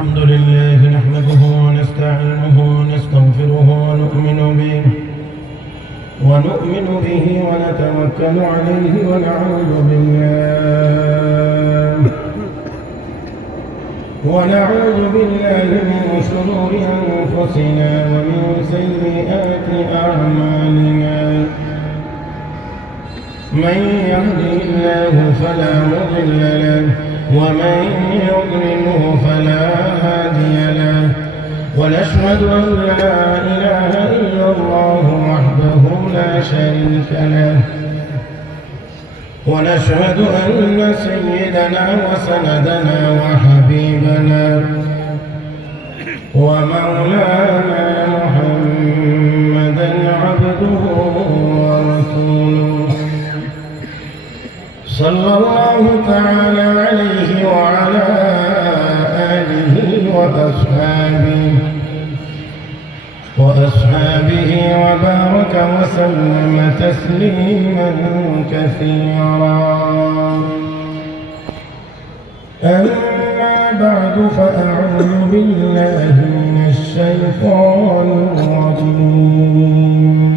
الحمد لله نحمده ونستعينه ونستغفره ونؤمن به ونتوكل عليه ونعوذ بالله من شرور أنفسنا ومن سيئات أعمالنا من يهده الله فلا مضل له ومن يضلله فلا هادي له ونشهد أن لا إله إلا الله وحده لا شريك له ونشهد أن سيدنا وسندنا وحبيبنا ومولانا محمدا عبده ورسوله صلى الله تعالى عليه وعلى آله وأصحابه وبارك وسلم تسليما كثيرا. أما بعد فأعوذ بالله من الشيطان الرجيم.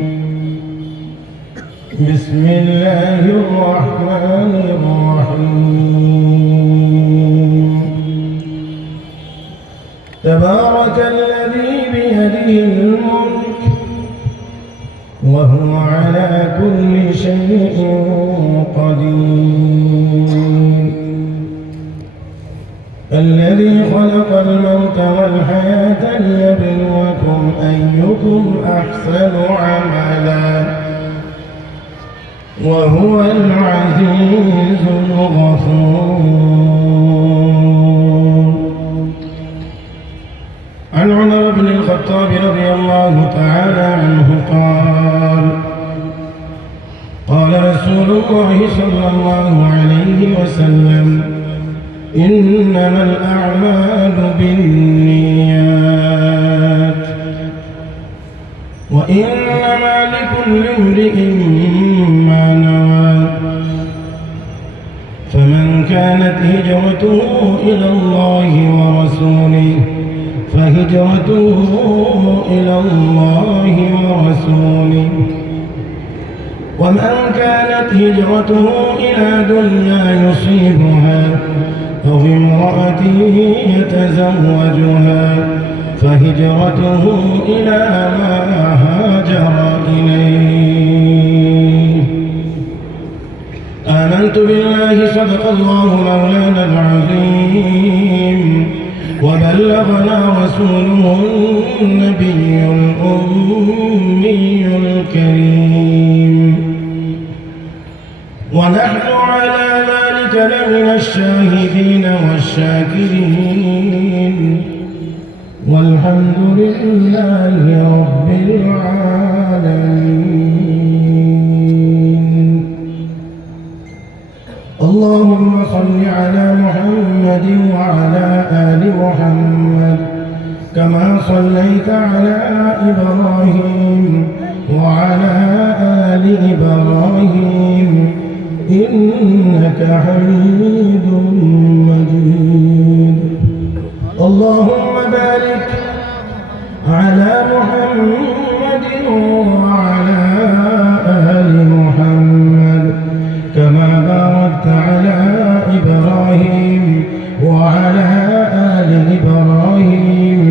بسم الله الرحمن الرحيم. تبارك الذي بيده الملك وهو على كل شيء قدير. الذي خلق الموت والحياة ليبلوكم أيكم أحسن عملا وهو العزيز الغفور. عن عمر بن الخطاب رضي الله تعالى عنه قال رسول الله صلى الله عليه وسلم إنما الأعمال بالنيات وإنما لكل امرئ ما نوى فمن كانت هجرته إلى الله ورسوله فهجرته إلى الله ورسوله ومن كانت هجرته إلى دنيا يصيبها أو امرأة يتزوجها فهجرته إلى ما هاجر إليه. آمنت بالله صدق الله مولانا العظيم وبلغنا رسوله النبي الأمي الكريم ونحن على ذلك لمن الشاهدين والشاكرين والحمد لله رب العالمين. اللهم صل على محمد وعلى آل محمد كما صليت على إبراهيم وعلى آل إبراهيم إنك حميد مجيد. اللهم بارك على محمد وعلى آل محمد كما باركت على إبراهيم وعلى آل إبراهيم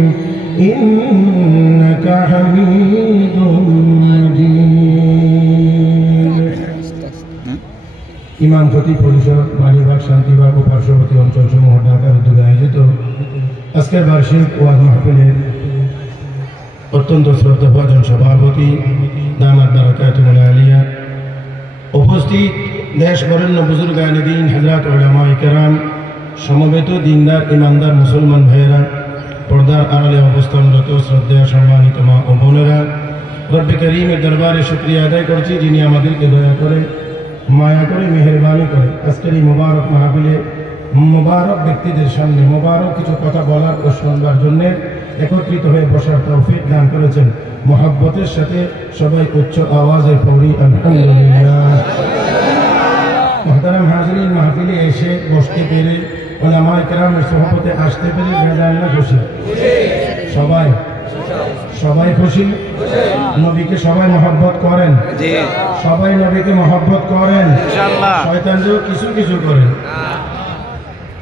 إنك حميد مجيد. ইমাম খতিব পরিষদ মালিবাগ শান্তিবাগ ও পার্শ্ববর্তী অঞ্চলসমূহ ঢাকার উদ্যোগে আয়োজিত আজকের বার্ষিক ওয়াজ মাহফিলের অত্যন্ত শ্রদ্ধাভাজন সভাপতি দামাত বারাকাতুল আলিয়া, উপস্থিত দেশ বরেণ্য বুজুর্গান দ্বীন হযরত উলামায়ে কেরাম, সমবেত দিনদার ইমানদার মুসলমান ভাইয়েরা, পর্দার আড়ালে অবস্থানরত শ্রদ্ধেয় সম্মানিত মা ও বোনেরা, রব্বে করিমের দরবারে শুকরিয়া আদায় করছি যিনি আমাদেরকে দয়া করে মায়া করে মেহেরবানি করে আজকের এই মোবারক মাহফিলে মোবারক ব্যক্তিদের সামনে মোবারক কিছু কথা বলার ও শুনবার জন্যে একত্রিত হয়ে বসার তৌফিক দান করেছেন। মহব্বতের সাথে সবাই উচ্চ আওয়াজে পড়ি আলহামদুলিল্লাহ। মুহতারাম হাজরিন, মাহফিলে এসে বসতে পেরে উলামায়ে কেরামের সোহবতে আসতে পেরে বেজার না খুশি? সবাই সবাই খুশি? নবীকে সবাই মহব্বত করেন? সবাই নবীকে মহব্বত করেন? শয়তানকেও কিছু কিছু করেন।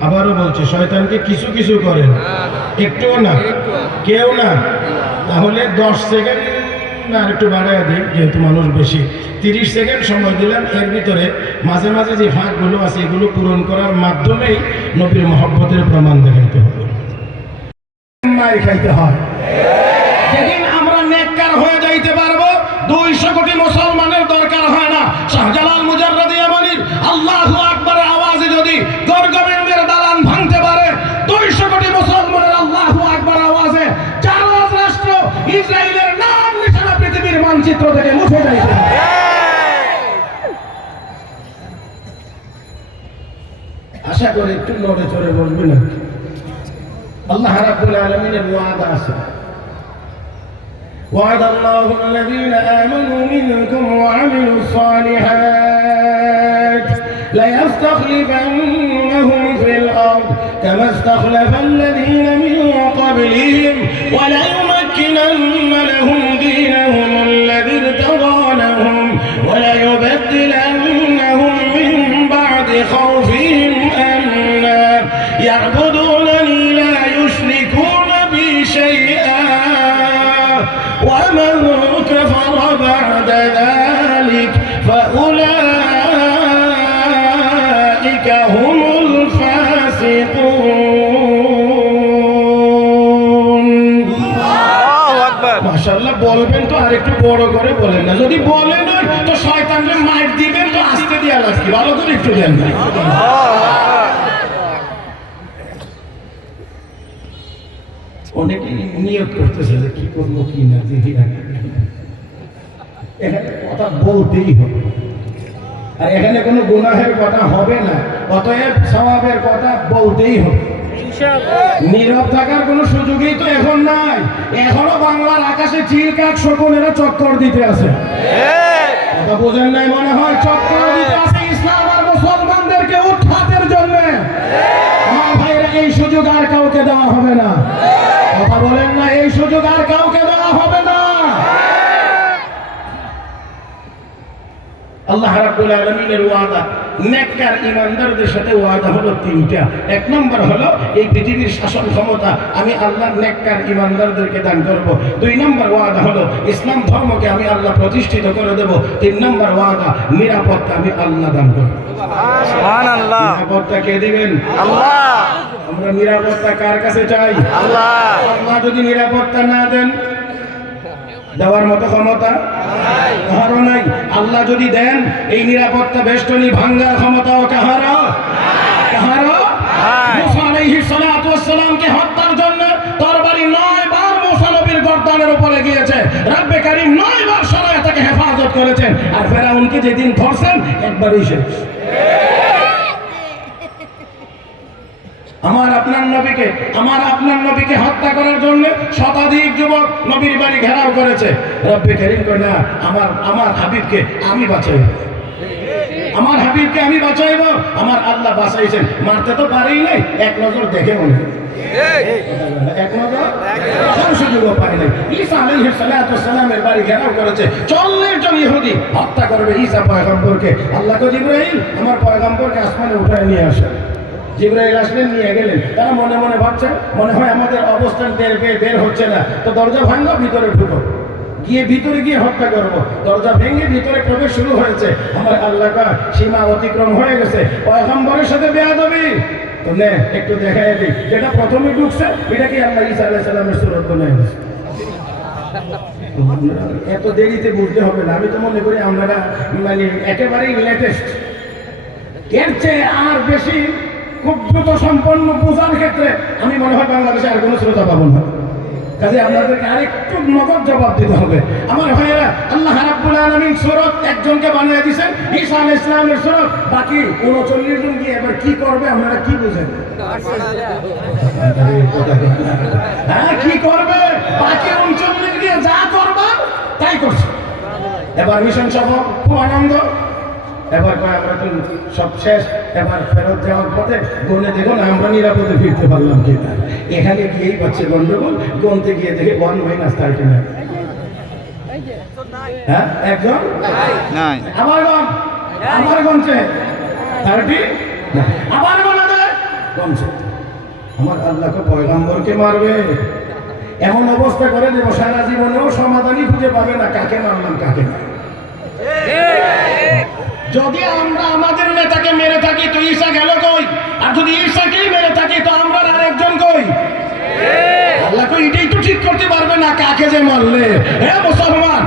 আবারও বলছি, শয়তানকে কিছু কিছু করেন, একটুও না, কেউ না। তাহলে 10 সেকেন্ড না একটু বাড়াইয়া দিই, যেহেতু মানুষ বেশি, 30 সেকেন্ড সময় দিলাম। এর ভিতরে মাঝে মাঝে যে ফাঁকগুলো আছে এগুলো পূরণ করার মাধ্যমেই নবীর মহব্বতের প্রমাণ দেখাইতে হবে। মার খাইতে হয়। যেদিন আমরা নেককার হয়ে যাইতে পারবো, 200 কোটি মুসলমানের দরকার হয় না। শাহজালাল মুজাররদি ইয়ামানির আল্লাহু আকবারের আওয়াজে যদি গর্গমেন্দ্রের দালান ভাঙতে পারে, 200 কোটি মুসলমানের আল্লাহু আকবার আওয়াজে জার্মান রাষ্ট্র ইসরায়েলের নাম নিশানা পৃথিবীর মানচিত্র থেকে মুছে যাইতে পারে। আশা করি একটু নড়ে চড়ে বলবে না। আল্লাহ রাব্বুল আলামিনের ওয়াদা আছে, وعد الله الذين آمنوا منكم وعملوا الصالحات ليستخلفنهم في الأرض كما استخلف الذين من قبلهم وليمكنن لهم دينهم الذي ارتضى لهم وليبدلنهم من بعد خوفهم أمنا يعبدونني لا يشركون بي شيئا ومن كفر بعد ذلك فأولئك هم الفاسقون। মাশাআল্লাহ, বলবেন তো আর একটু বড় করে বলেন না। যদি বলেন তো শয়তানকে মার দিবেন তো আস্তে দিয়া লাগবে, ভালো করে একটু দেন না। অনেকে নিয়ত করতেছে যে কি করবো কি না, দেখি না। এখানে কথা বলতেই হবে, আর এখানে কোনো গুনাহের কথা হবে না, অতএব সওয়াবের কথা বলতেই হবে। নীরব থাকার কোনো সুযোগই তো এখন নাই। এখনো বাংলার আকাশে চিরকাক শকুনেরা চক্কর দিতে আছে। কথা বোঝেন নাই মনে হয়? চক্কর দিতে আছে ইসলাম আর মুসলমানদেরকে উৎখাতের জন্য। আমার ভাইরা, এই সুযোগ আর কাউকে দেওয়া হবে না। কথা বলেন না, এই সুযোগ আর কাউকে দেওয়া হবে না। আল্লাহ রাব্বুল আলামিনের ওয়াদা, নেককার ইমানদারদের সাথে ওয়াদা হলো 3টা। 1 নম্বর হলো এই পৃথিবীর শাসন ক্ষমতা আমি আল্লাহ নেককার ইমানদারদেরকে দান করব। 2 নম্বর ওয়াদা হলো ইসলাম ধর্মকে আমি আল্লাহ প্রতিষ্ঠিত করে দেব। 3 নম্বর ওয়াদা, নিরাপত্তা আমি আল্লাহ দান করব। সুবহানাল্লাহ। নিরাপত্তা কে দিবেন? আল্লাহ। আমরা নিরাপত্তা কার কাছে চাই? আল্লাহ। আল্লাহ যদি নিরাপত্তা না দেন, দেওয়ার মতো ক্ষমতা কাহারও নাই। আল্লাহ যদি দেন, এই নিরাপত্তা বেষ্টনী ভাঙ্গার ক্ষমতাও কাহারও মুসা আলাইহিস সালাতু ওয়াস সালামকে হত্যার জন্য তরবারি 9 বার মুসা নবীর গর্দানের উপরে গিয়েছে। রব্বে কারীম 9 বার সরায় তাকে হেফাজত করেছেন। আর ফেরাউনকে যেদিন ধরছেন একবারই শেষ। আমার আপনার নবীকে হত্যা করার জন্য শতাধিক যুবক নবীর বাড়ি ঘেরাও করেছে। রব্বে কারীম কয় না, আমার হাবিবকে আমি বাঁচাইব, আমার হাবিবকে আমি বাঁচাইব। আমার আল্লাহ বাঁচাইছেন, মারতে তো পারেই নাই, এক নজর দেখে মনে, এক নজর সুযোগও পায় নাই। ঈসা আলাইহিস সালাতু ওয়াস সালামের বাড়ি ঘেরাও করেছে। 40 জন ইহুদি হত্যা করবে ঈসা পয়গম্বরকে। আল্লাহ কয়, জিবরাইল, আমার পয়গম্বরকে আসমানে উঠায় নিয়ে আসে। জিবরাইল আসলেন, নিয়ে গেলেন। তারা মনে মনে ভাবছে, মনে হয় আমাদের অবস্থান বের হচ্ছে না, তো দরজা ভাঙো, ভিতরে ঢুকো, গিয়ে ভিতরে গিয়ে হত্যা করবো। দরজা ভেঙে ভিতরে প্রবেশ শুরু হয়েছে। আমার আল্লাহ সীমা অতিক্রম হয়ে গেছে, পয়গম্বরের সাথে বেয়াদবি। তো নে একটু দেখাই দিই, যেটা প্রথমে ঢুকছে এটা কি আল্লাহ ঈসা আলাইহিস সালামের সুরত বানায় দিয়েছে। এত দেরিতে বুঝতে হবে না। আমি তো মনে করি আমরা মানে একেবারেই লেটেস্ট। এর চেয়ে আর বেশি খুব দ্রুত সম্পন্ন বোঝার ক্ষেত্রে আমি মনে হয় বাংলাদেশে আর কোনো শ্রোতা পাবো না। কাজে আপনাদেরকে আরেকটু নগদ জবাব দিতে হবে। আমার ভাইয়েরা, আল্লাহ রাব্বুল আলামিন সূরত একজনকে বানিয়ে দিয়েছেন, ঈসা আলাইহিস সালামের সূরত। বাকি 39 জন গিয়ে এবার কি করবে আপনারা কি বুঝেন? হ্যাঁ, কি করবে? বাকি 39 গিয়ে যা করবে তাই করছে। এবার মিশন সফল, খুব আনন্দ। এবার কয় আমরা তো সব শেষ, এবার ফেরত যাওয়ার পথে গনে দেখুন আমরা নিরাপদে ফিরতে পারলাম কিনা। এখানে গিয়েই পাচ্ছে গন্ডগোল, গনতে গিয়ে দেখে 1 - 39। হ্যাঁ একজন আবার গনছে 30, আবার গনছে। আমার আল্লাহকে পয়গম্বরকে মারবে, এমন অবস্থা করে দেব সারা জীবনেও সমাধানই খুঁজে পাবে না কাকে মারলাম কাকে না। যদি আমরা আমাদের নেতাকে মেরে থাকি তো ঈসা গেল কই? আর যদি ঈসাকেই মেরে থাকি তো আমরা আরেকজন কই? আল্লাহকে এটাই তো ঠিক করতে পারবে না কাকে যে মারলে। হে মুসলমান,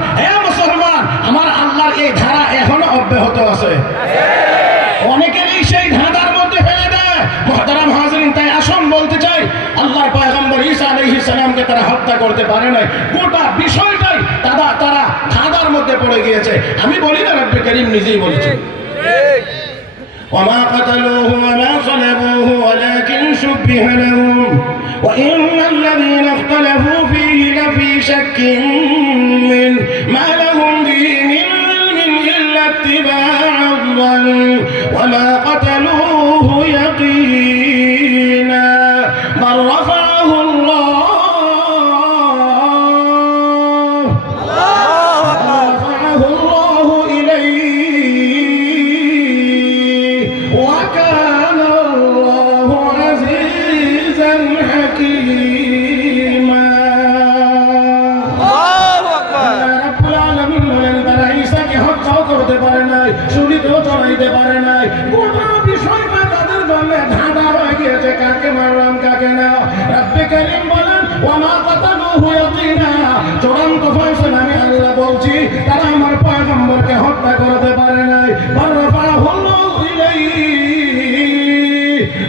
আমার আল্লাহর এই ধারা এখনো অব্যাহত আছে। অনেকেরই সেই ধাঁধার মধ্যে ফেলে দেয়। মুহতারাম হাজিরিন, তাই আসুন বলতে চাই, আল্লাহর পয়গম্বর ঈসা আলাইহিস সালামকে তারা হত্যা করতে পারে নাই। গোটা বিষয়টাই তারা ধাঁধার মধ্যে পড়ে গিয়েছে। আমি বলি না, রব্বে করিম নিজেই বলেছেন, وما قتلوه وما صلبوه ولكن شبه لهم وإن الذين اختلفوا فيه لفي شك منه ما لهم به من علم إلا اتباع الظن وما قتلوه يقينا بل رفعه الله চড়াইতে পারে নাই। গোটা বিষয়টা তাদের জন্য ধাঁধা হয়ে গিয়েছে, কাকে মারলাম কাকে না। রব্বে কারীম বলেন, ওয়ামা কাতালুহু ইয়াকিনা, চূড়ান্ত ফয়সালা আমি আল্লাহ বলছি, তারা আমার পয়গম্বরকে হত্যা করতে পারে নাই। বাররাফাহুল্লাহু ইলাইহি,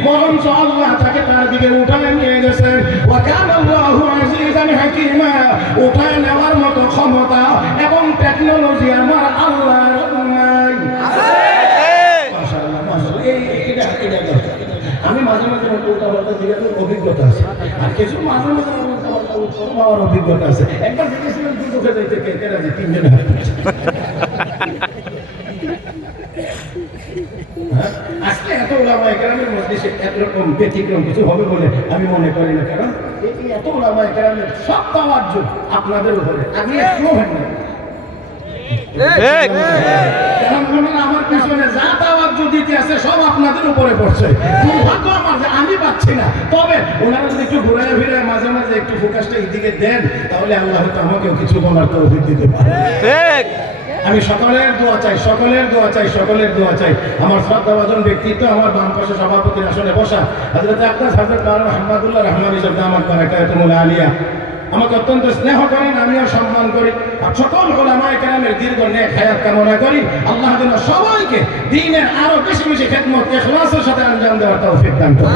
বরঞ্চ আল্লাহ তাকে তার দিকে উঠায় নিয়ে গেছেন। ওয়া কানাল্লাহু আজিজান হাকীমা, উঠায় নেওয়ার মতো ক্ষমতা এবং টেকনোলজি আমার আল্লাহর নাই। আমি মাঝে মাঝে উল্টাপাল্টা দিকে অভিজ্ঞতা আছে, আর কিছু মাঝে মাঝে উল্টাপাল্টা উৎসব হওয়ার অভিজ্ঞতা আছে। একবার দেখেছিলাম দুটোকে যাইতে কেরা যে 3 জনে হাত তুলেছে। আজকে এত ওলামায়ে কেরামের মজলিসে একরকম ব্যতিক্রম কিছু হবে বলে আমি মনে করি না, কারণ এই এত ওলামায়ে কেরামের সব তাওয়াজ্জু আপনাদের উপরে। আমি একটু হয় না আমার পিছনে যা তাওয়াজ্জু দিতে আছে সব আপনাদের উপরে পড়ছে। দুর্ভাগ্য আমার যে আমি পাচ্ছি না। তবে ওনারা যদি একটু ঘুরে ফিরে মাঝে মাঝে একটু ফোকাসটা এইদিকে দেন, তাহলে আল্লাহ হয়তো আমাকেও কিছু বলার তৌফিক দিতে পারে। আমি সকলের দোয়া চাই। আমার শ্রদ্ধাভাজন ব্যক্তিত্ব, আমার বাম পাশে সভাপতির আসনে বসা হযরত আব্বাস হযরত মাওলানা আহমদুল্লাহ রহমানী সাহেব দামাত বারাকাতুহুল আলিয়া আমাকে অত্যন্ত স্নেহ করেন, আমিও সম্মান করি। আর সকল উলামায়ে কেরামের দীর্ঘ নেক হায়াত কামনা করি। আল্লাহ যেন সবাইকে দ্বীনের আরো বেশি বেশি খেদমত ইখলাসের সাথে আঞ্জাম দেওয়ার তৌফিক দান করুন।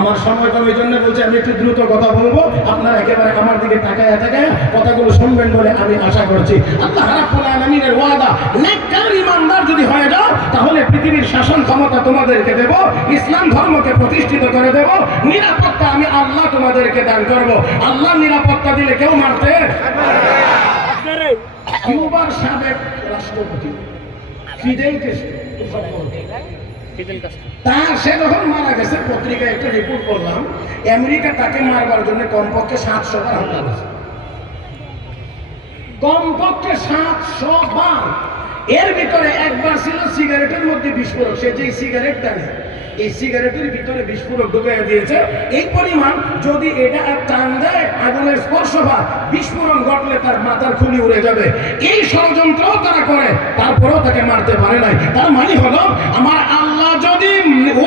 আমার সময় কম, এই জন্য বলছি আমি একটু দ্রুত কথা বলবো। আপনারা একেবারে আমার দিকে তাকায় কথাগুলো শুনবেন বলে আমি আশা করছি। আল্লাহ রাব্বুল আলামিনের ওয়াদা, নেককার ইমানদার যদি হয়ে যাও তাহলে পৃথিবীর শাসন ক্ষমতা তোমাদেরকে দেব, ইসলাম ধর্মকে প্রতিষ্ঠিত করে দেব, নিরাপত্তা আমি আল্লাহ তোমাদেরকে দান করব। আল্লাহ নিরাপত্তা দিলে কেউ মারতে কিউবার সাবেক রাষ্ট্রপতি ফিদেল তার সে যখন মারা গেছে, পত্রিকায় একটা রিপোর্ট করলাম, আমেরিকা তাকে মারবার জন্য কমপক্ষে 700 বার হামলা করেছে, কমপক্ষে 700 বার। এর ভিতরে একবার ছিল সিগারেটের মধ্যে বিস্ফোরক। সে যে সিগারেট টানে, এই সিগারেটের ভিতরে বিস্ফোরক ঢুকিয়ে দিয়েছে। এই পরিমাণ যদি এটা টান দেয়, আগুনের স্পর্শ বা বিস্ফোরণ ঘটলে তার মাথার খুলি উড়ে যাবে। এই ষড়যন্ত্রও তারা করে, তারপরেও তাকে মারতে পারে নাই। তার মানে হলো, আমার আল্লাহ যদি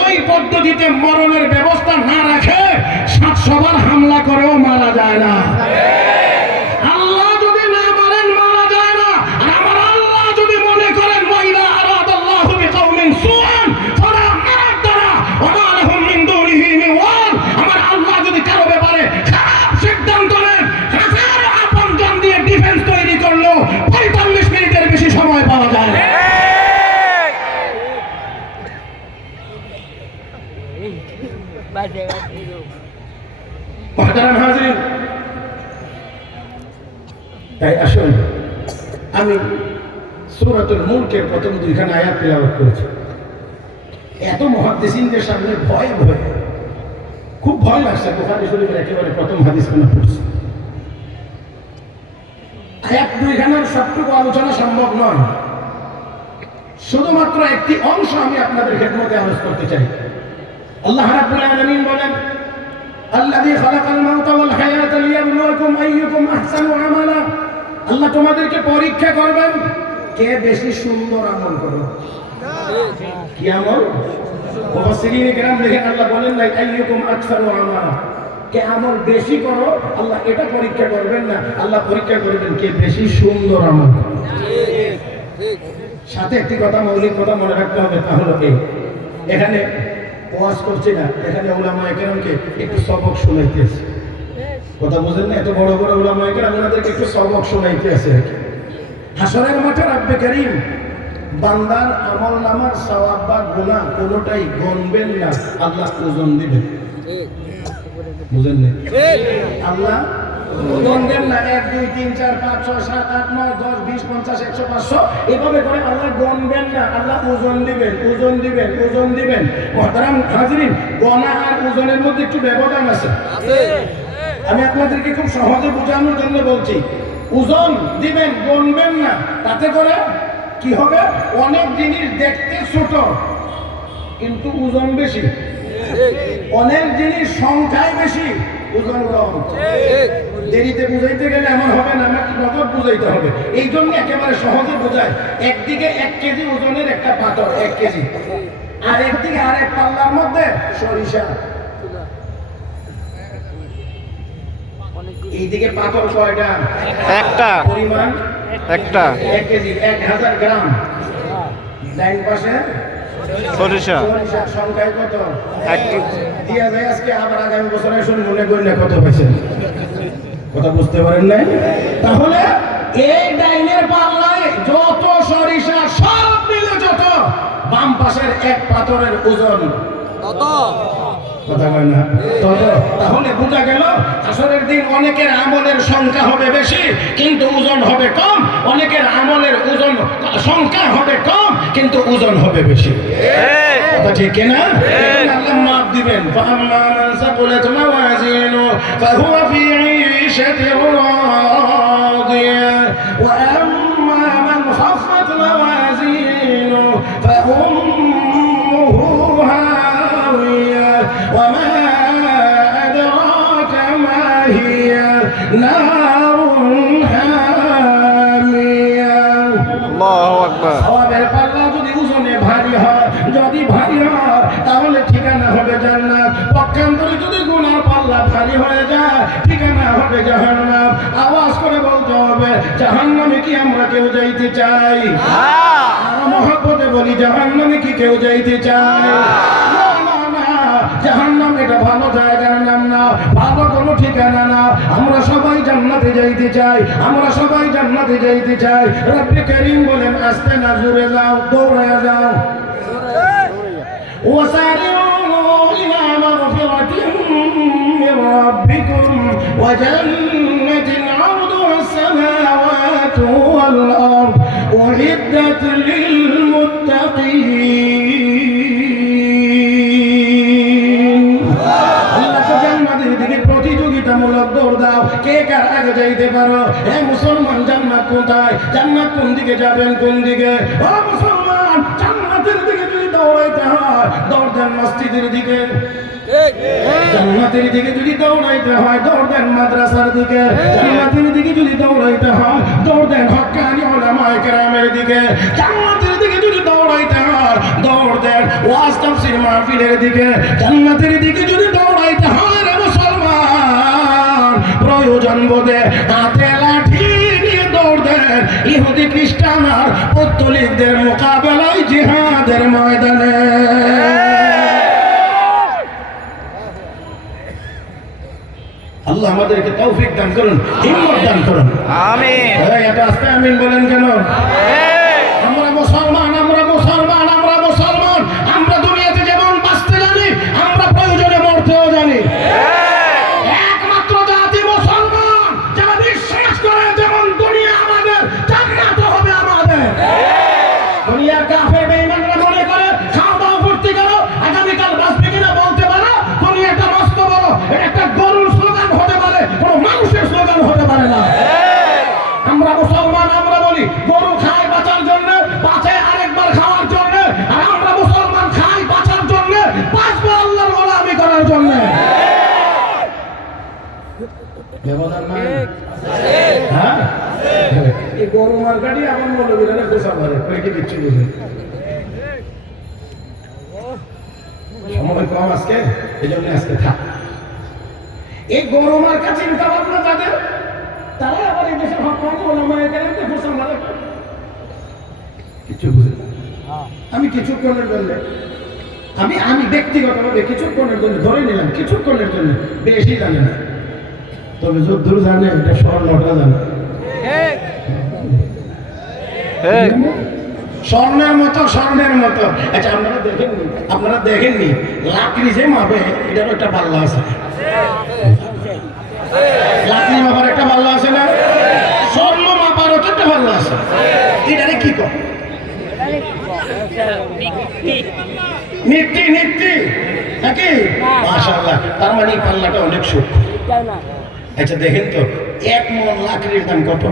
ওই পদ্ধতিতে মরণের ব্যবস্থা না রাখে, 700 বার হামলা করেও মারা যায় না। আল্লাহ যদি না মারেন, মারা যায় না। আর আমার আল্লাহ যদি মনে করেন ওয়াইদা আরাদাল্লাহু বিকাউমিন সুআন ফালা মারাদ্দারা ওয়া মা লাহুম মিন দুনিহি মিন ওয়াল, আমার আল্লাহ যদি কারো ব্যাপারে খারাপ সিদ্ধান্ত নেন, হাজার আপনজন দিয়ে ডিফেন্স তৈরি করলো 45 মিনিটের বেশি সময় পাওয়া যায় না। মুহতারাম হাজিরিন, তাই আসুন আমি সূরাতুল মুলকের প্রথম দুইখানা আয়াত তেলাওয়াত করেছি। এত মুহাদ্দিসিনদের সামনে ভয়ে ভয়ে খুব ভয় লাগছে। বুখারী শরীফের একেবারে প্রথম হাদিসখানা পড়ছি। আয়াত দুইখানার সবটুকু আলোচনা সম্ভব নয়, শুধুমাত্র একটি অংশ আমি আপনাদের খেদমতে আলোচ করতে চাই। আল্লাহ রাব্বুল আলামিন বলেন, আল্লাযী খালাকাল মাউতা ওয়াল হায়াতা লিয়াবলুয়াকুম আইয়ুকুম আহসানু আমালা। আল্লাহ তোমাদেরকে পরীক্ষা করবেন কে বেশি সুন্দর আমল করো। কি আমল? মুফাসসিরিনে কেরাম দেখেন আল্লাহ বলেন না আইয়ুকুম আকসারু আমালা, কে আমল বেশি করো। আল্লাহ এটা পরীক্ষা করবেন না, আল্লাহ পরীক্ষা করবেন কে বেশি সুন্দর আমল করো। সাথে একটি কথা, মৌলিক কথা মনে রাখতে হবে, তা হলো এই, এখানে ওয়াজ করছি না, এখানে উলামায়ে কেরামকে একটু সবক শোনাইতেছে। কথা বুঝেন না? এত বড় বড় উলামায়ে কেরাম, ওনাদেরকে একটু সবক শোনাইতেছে আর কি। হাসরের মাঠে রব্বে কারীম বান্দার আমল নামার সওয়াব বা গুনাহ কোনোটাই গণবেন না, আল্লাহ ওজন দিবেন। বুঝেন না? আল্লাহ ওজন দেন না 1 2 3 4 5 6 7 8 9 10 20 50 100 500 এভাবে করে আল্লাহ গণবেন না, আল্লাহ ওজন দিবেন, ওজন দিবেন, ওজন দিবেন। মুহতারাম হাজিরিন, গণা আর ওজনের মধ্যে একটু ব্যবধান আছে। আমি আপনাদেরকে খুব সহজে বোঝানোর জন্য বলছি। ওজন দিবেন, গণবেন না, তাতে করে কি হবে? অনেক জিনিস দেখতে ছোট কিন্তু ওজন বেশি, অনেক জিনিস সংখ্যায় বেশি ওজন কম। দেরিতে বুঝাইতে গেলে এমন হবে না, আমাকে নগদ বুঝাইতে হবে। এই জন্য একেবারে সহজে বোঝায়। একদিকে 1 কেজি ওজনের একটা পাথর 1 কেজি, আর একদিকে আরেক পাল্লার মধ্যে সরিষা। এইদিকে পাথর কয়টা? একটা। পরিমাণ একটা, 1 কেজি 1000 গ্রাম। ডাইন পাশে সরিষা, সরিষার সংখ্যায় কত? 1 কেজি দিয়া যায়। আজকে আবার আগামী বছরে শুন মনে করি না কত পাইছেন। কথা বুঝতে পারেন নাই? তাহলে এই ডাইনের পাল্লায় যত সরিষা সব মিলে যত, বাম পাশের এক পাথরের ওজন তত। কথা কয় না? তত। তাহলে বোঝা গেল হাসরের দিন অনেকের আমলের সংখ্যা হবে বেশি কিন্তু ওজন হবে কম, অনেকের আমলের ওজন সংখ্যা হবে কম কিন্তু ওজন হবে বেশি। কথা ঠিক না? আল্লাহ মাপ দিবেন। ফাআম্মা মান সাকুলাত মাওয়াজিনু ফাহুয়া ফি ঈশাতিন রাদিয়া ওয়া আম্মা মান খাফফাত মাওয়াজিনু ফাউম্মুহু হাওিয়া ওয়া মা আদরাকা মা হিয়া নারুন হামিয়া। আল্লাহু আকবার। সওয়াবের পাল্লা যদি ওজনে ভারী হয়, যদি ভারী হয় তাহলে ঠিকানা হবে জান্নাত। পক্ষান্তরে যদি গুনার পাল্লা ভারী হয়ে যায় ঠিকানা হবে জাহান্নাম। আওয়াজ করে বলতে হবে, জাহান্নামে কি আমরা কেউ যাইতে চাই? আমরা মহব্বতে বলি, জাহান্নামে কি কেউ যাইতে চায়? না না না, জাহান্নাম এটা ভালো জায়গার নাম না, ভালো কোনো ঠিকানা না। আমরা সবাই জান্নাতে যাইতে চাই, আমরা সবাই জান্নাতে যাইতে চাই। রব্বে কারীম বলেন, আস্তে না জোরে যাও, দৌড়ায়া যাও। وسارعوا إلى مغفرة من ربكم وجنة عرضها السماوات والأرض أعدت للمتقين। আল্লাহ জান্নাতের দিকে প্রতিযোগিতামূলক দৌড় দাও, কে কার আগে যাইতে পারো। হে মুসলমান, জান্নাত কোথায়? জান্নাত কোন দিকে যাবেন? কোন দিকে? ও মুসলমান, জান্নাতের দিকে যদি দৌড়াইতে হয় দৌড় দেন মসজিদের দিকে। জান্নাতের দিকে যদি দৌড়াইতে হয় দৌড় দেন মাদ্রাসার দিকে। জান্নাতের দিকে যদি দৌড়াইতে হয় দৌড় দেন হক্কানি উলামায়ে কেরামের দিকে। জান্নাতের দিকে যদি দৌড়াইতে হয় দৌড় দেন ওয়াজ তাফসীর মাহফিলের দিকে। জান্নাতের দিকে যদি দৌড়াইতে হয় রে মুসলমান, প্রয়োজন বোধে হাতে লাঠি নিয়ে দৌড় দেন ইহুদি খ্রিস্টান আর পৌত্তলিকদের মোকাবেলায় জিহাদের ময়দানে। আল্লাহ আমাদেরকে তৌফিক দান করুন, হিম্মত দান করুন। আমিন। এটা আস্তে আমিন বলেন কেন? আমরা মুসলমান, আমরা মুসলমান, আমরা মুসলমান। আমরা দুনিয়াতে যেমন বাঁচতে জানি, আমরা প্রয়োজনে মরতেও জানি। একমাত্র জাতি মুসলমান যারা বিশ্বাস করে যেমন দুনিয়া আমাদের, জান্নাত হবে আমাদের। ব্যবধান নাই? হ্যাঁ, এই গরু মার্কাটি আমার মৌলবীরা খোঁচা মারে, পেটে দিচ্ছি বুঝে। সময় কম আজকে, এই জন্য আজকে থাক। এই গরু মার্কা চিন্তা ভাবনা তাদের, তারা আবার এই দেশের হকানি ওলামায়ে কেরামকে খোঁচা মারে। কিছু বুঝে না। আমি কিছুক্ষণের জন্য আমি ব্যক্তিগতভাবে কিছুক্ষণের জন্য ধরে নিলাম, কিছুক্ষণের জন্য, বেশি জানি না, তবে যদ্দূর জানে এটা স্বর্ণটা জানে, স্বর্ণের মতো, স্বর্ণের মতো। আচ্ছা আপনারা দেখেননি লাকড়ি যে মাপে এটারও একটা পাল্লা আছে, লাকড়ি মাপার একটা পাল্লা আছে না, স্বর্ণ মাপারও তো একটা পাল্লা আছে। এটারে কি কর নিত্যি নিত্যি নাকি? মাশাআল্লাহ, তার মানে এই পাল্লাটা অনেক সূক্ষ্ম। আচ্ছা দেখেন তো, 1 মণ লাকড়ির দাম কত?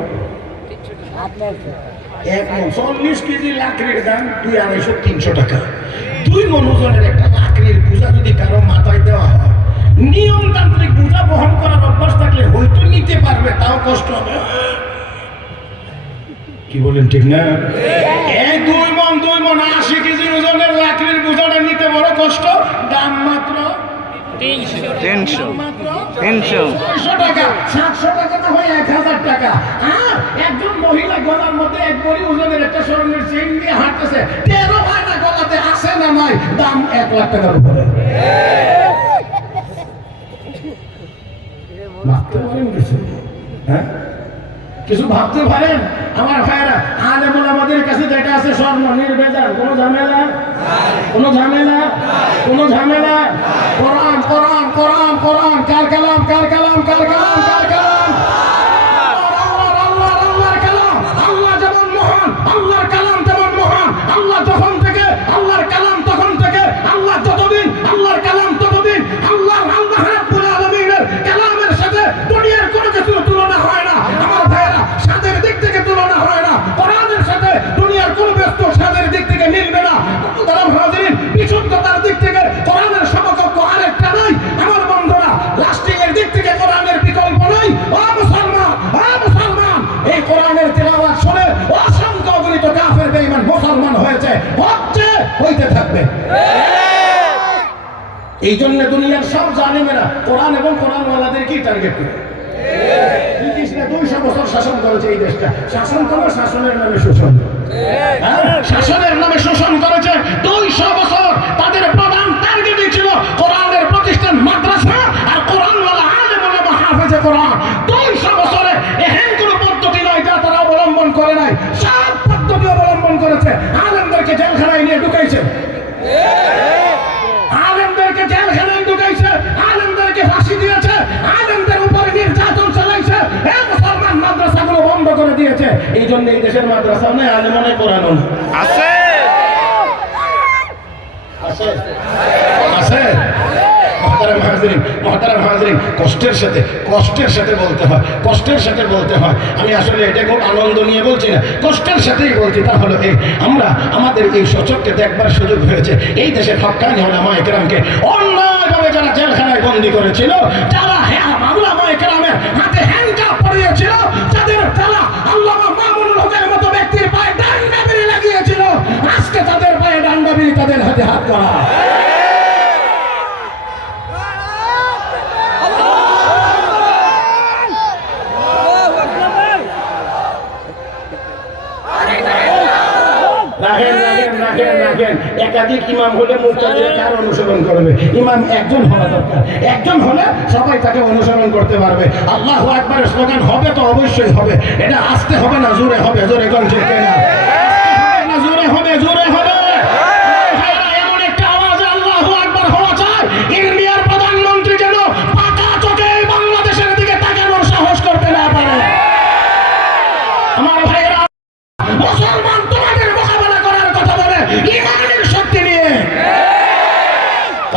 1 মণ 40 কেজি লাকড়ির দাম 200-250-300 টাকা। 2 মণ ওজনের একটা লাকড়ির বোঝা যদি কারো মাথায় দেওয়া হয়, নিয়মতান্ত্রিক বোঝা বহন করার অভ্যাস থাকলে হয়তো নিতে পারবে, তাও কষ্ট হবে। কি বলেন ঠিক না? এই 2 মণ 80 কেজি ওজনের লাকড়ির বোঝাটা নিতে বড় কষ্ট। দাম মাত্র 300 টাকা, 700 টাকা তো হয় 1000 টাকা। আর একজন মহিলা গলার মধ্যে 1 ভরি ওজনের একটা স্বর্ণের চেইন দিয়ে হাঁটতেছে, 13 ভাইনা গলাতে আসে না নাই, দাম 1 লাখ টাকার উপরে। ভাবতে পারেন কিছু? হ্যাঁ, কিছু ভাবতে পারেন আমার ভাইয়েরা? আলেমুল আমাদের কাছে যেটা আছে স্বর্ণ নির্ভেজাল, কোনো ঝামেলা, কোনো ঝামেলা, কোনো ঝামেলা। কোরআন কোরআন কোরআন কোরআন, কার কালাম, কার কালাম, কার কালাম, কার কালাম? আল্লাহর কালাম। আল্লাহ যেমন মহান, আল্লাহর কালাম তেমন মহান। আল্লাহ যখন থেকে, আল্লাহর কালাম তখন থেকে, আল্লাহ যতদিন, আল্লাহর কালাম ততদিন। আল্লাহ রাব্বুল আলামিনের কালামের সাথে দুনিয়ার কোনো কিছুর তুলনা হয় না আমার ভাইয়েরা, স্বাদের দিক থেকে তুলনা হয় না। কোরআনের সাথে দুনিয়ার কোনো বস্তু স্বাদের দিক থেকে মিলবে না। বিশুদ্ধতার দিক থেকে কোরআনের সমকক্ষ আরেকটা নাই আমার বন্ধুরা। লাস্টিং এর দিক থেকে কোরআনের বিকল্প নাই। ও মুসলমান, ও মুসলমান, এই কোরআনের তেলাওয়াত শুনে অসংখ্য অগণিত কাফের বেঈমান মুসলমান হয়েছে, হচ্ছে, হইতে থাকবে। এই জন্য দুনিয়ার সব জালিমেরা কোরআন এবং কোরআনওয়ালাদেরকেই টার্গেট করে। ব্রিটিশরা 200 বছর শাসন করেছে এই দেশটা। শাসন করে শাসনের নামে শোষণ, শাসনের নামে শোষণ করেছে 200 বছর। তাদের প্রধান টার্গেটই ছিল কোরআনের প্রতিষ্ঠান, মাদ্রাসা আর কোরআনওয়ালা আলেম ওলামা হাফেজে কোরআন। 200 বছরে এহেন কোনো পদ্ধতি নয় যা তারা অবলম্বন করে নাই, সব পদ্ধতি অবলম্বন করেছে। আলেমদেরকে জেলখানায় নিয়ে ঢুকাইছে, আলেমদেরকে জেলখানায় ঢুকাইছে, আলেমদেরকে ফাঁসি দিয়েছে, আলেমদের উপরে নির্যাতন চালাইছে। মুসলমান মাদ্রাসাগুলো বন্ধ করে দিয়েছে। এই জন্য এই দেশের মাদ্রাসা নেই, আলেম নেই, কোরআন আছে, আছে, আছে। মহতারাম হাজরিন, কষ্টের সাথে বলতে হয়, কষ্টের সাথে বলতে হয়। আমি আসলে এটা খুব আনন্দ নিয়ে বলছি না, কষ্টের সাথেই বলছি। তা হলো এই, আমরা আমাদের এই সচককে দেখবার সুযোগ হয়েছে এই দেশের হক্কানি উলামায়ে কেরামকে অন্যায়ভাবে যারা জেলখানায় বন্দী করেছিল, যারা উলামায়ে কেরামের হাতে হ্যান্ডকাপ পরিয়েছিল, যাদের যারা আল্লামা মামুনুল হকের মতো ব্যক্তির পায়ে ডান্ডা বিড়ি লাগিয়েছিল, আজকে তাদের পায়ে ডান্ডা বিড়ি, তাদের হাতে হাত করা। একাধিক ইমাম হলে মুক্তাদিরা কার অনুসরণ করবে? ইমাম একজন হওয়া দরকার, একজন হলে সবাই তাকে অনুসরণ করতে পারবে। আল্লাহু আকবার স্লোগান হবে তো অবশ্যই হবে, এটা আস্তে হবে না জোরে হবে, জোরে কোন ঠিক না, জোরে হবে, জোরে হবে। এমন একটা আওয়াজ আল্লাহু আকবার হওয়া চাই, ইন্ডিয়ার প্রধানমন্ত্রী যেন পাকা চোখে বাংলাদেশের দিকে তাকানোর সাহস করতে না পারে। আমার ভাইয়েরা, মুসলমান তোমাদের মোকাবেলা করার কথা বলে ইমানের শক্তি নিয়ে।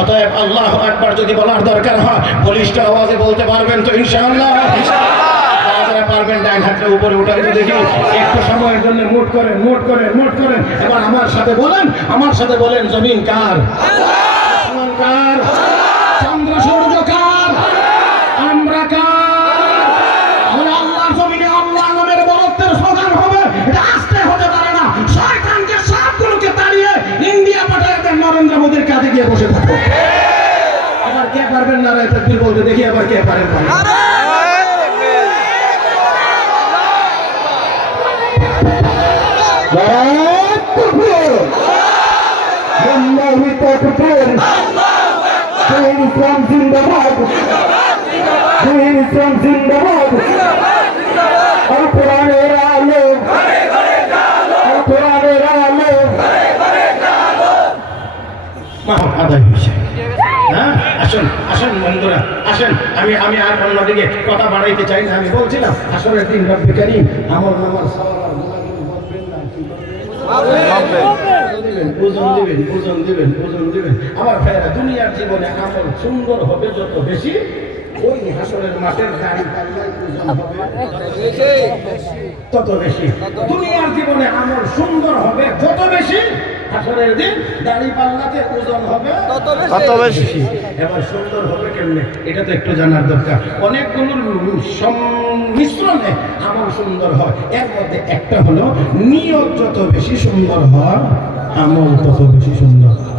অতএব আল্লাহু আকবার যদি বলার দরকার হয় বলিষ্ঠ আওয়াজে বলতে পারবেন তো ইনশাআল্লাহ? যারা পারবেন ডান হাতটা উপরে উঠাই তো দেখি, একটু সময়ের জন্য মুট করেন, মুট করেন, মুট করেন। এবার আমার সাথে বলেন, আমার সাথে বলেন, জমিন কার? আসমান কার? চন্দ্র সূর্য কার? আমরা কার? আর কে পারেন বলেন? ইসলাম জিন্দাবাদ, ইসলাম জিন্দাবাদ। কোরআনের আলো, কোরআনের আলো আদায় হয়েছে। হ্যাঁ, আসুন আসুন বন্ধুরা, আসেন। আমি আর অন্যদিকে কথা বাড়াইতে চাই না। আমি বলছিলাম আসরের দিন রব্বে কারীম আমল নামার সওয়াব আর গুনাহগুলো বলবেন না, কি করবেন? ওজন দিবেন। আমার ভাইয়েরা, দুনিয়ার জীবনে আমল সুন্দর হবে যত বেশি, ওই হাসরের মাঠের দাড়ি পাল্লায় ওজন হবে তত বেশি। দুনিয়ার জীবনে আমল সুন্দর হবে যত বেশি, হাসরের দিন দাড়ি পাল্লাতে ওজন হবে তত বেশি। এবার সুন্দর হবে কেমনে, এটা তো একটু জানার দরকার। অনেকগুলোর সংমিশ্রণে আমল সুন্দর হয়। এর মধ্যে একটা হলো নিয়ত যত বেশি সুন্দর হয়, আমল তত বেশি সুন্দর হয়।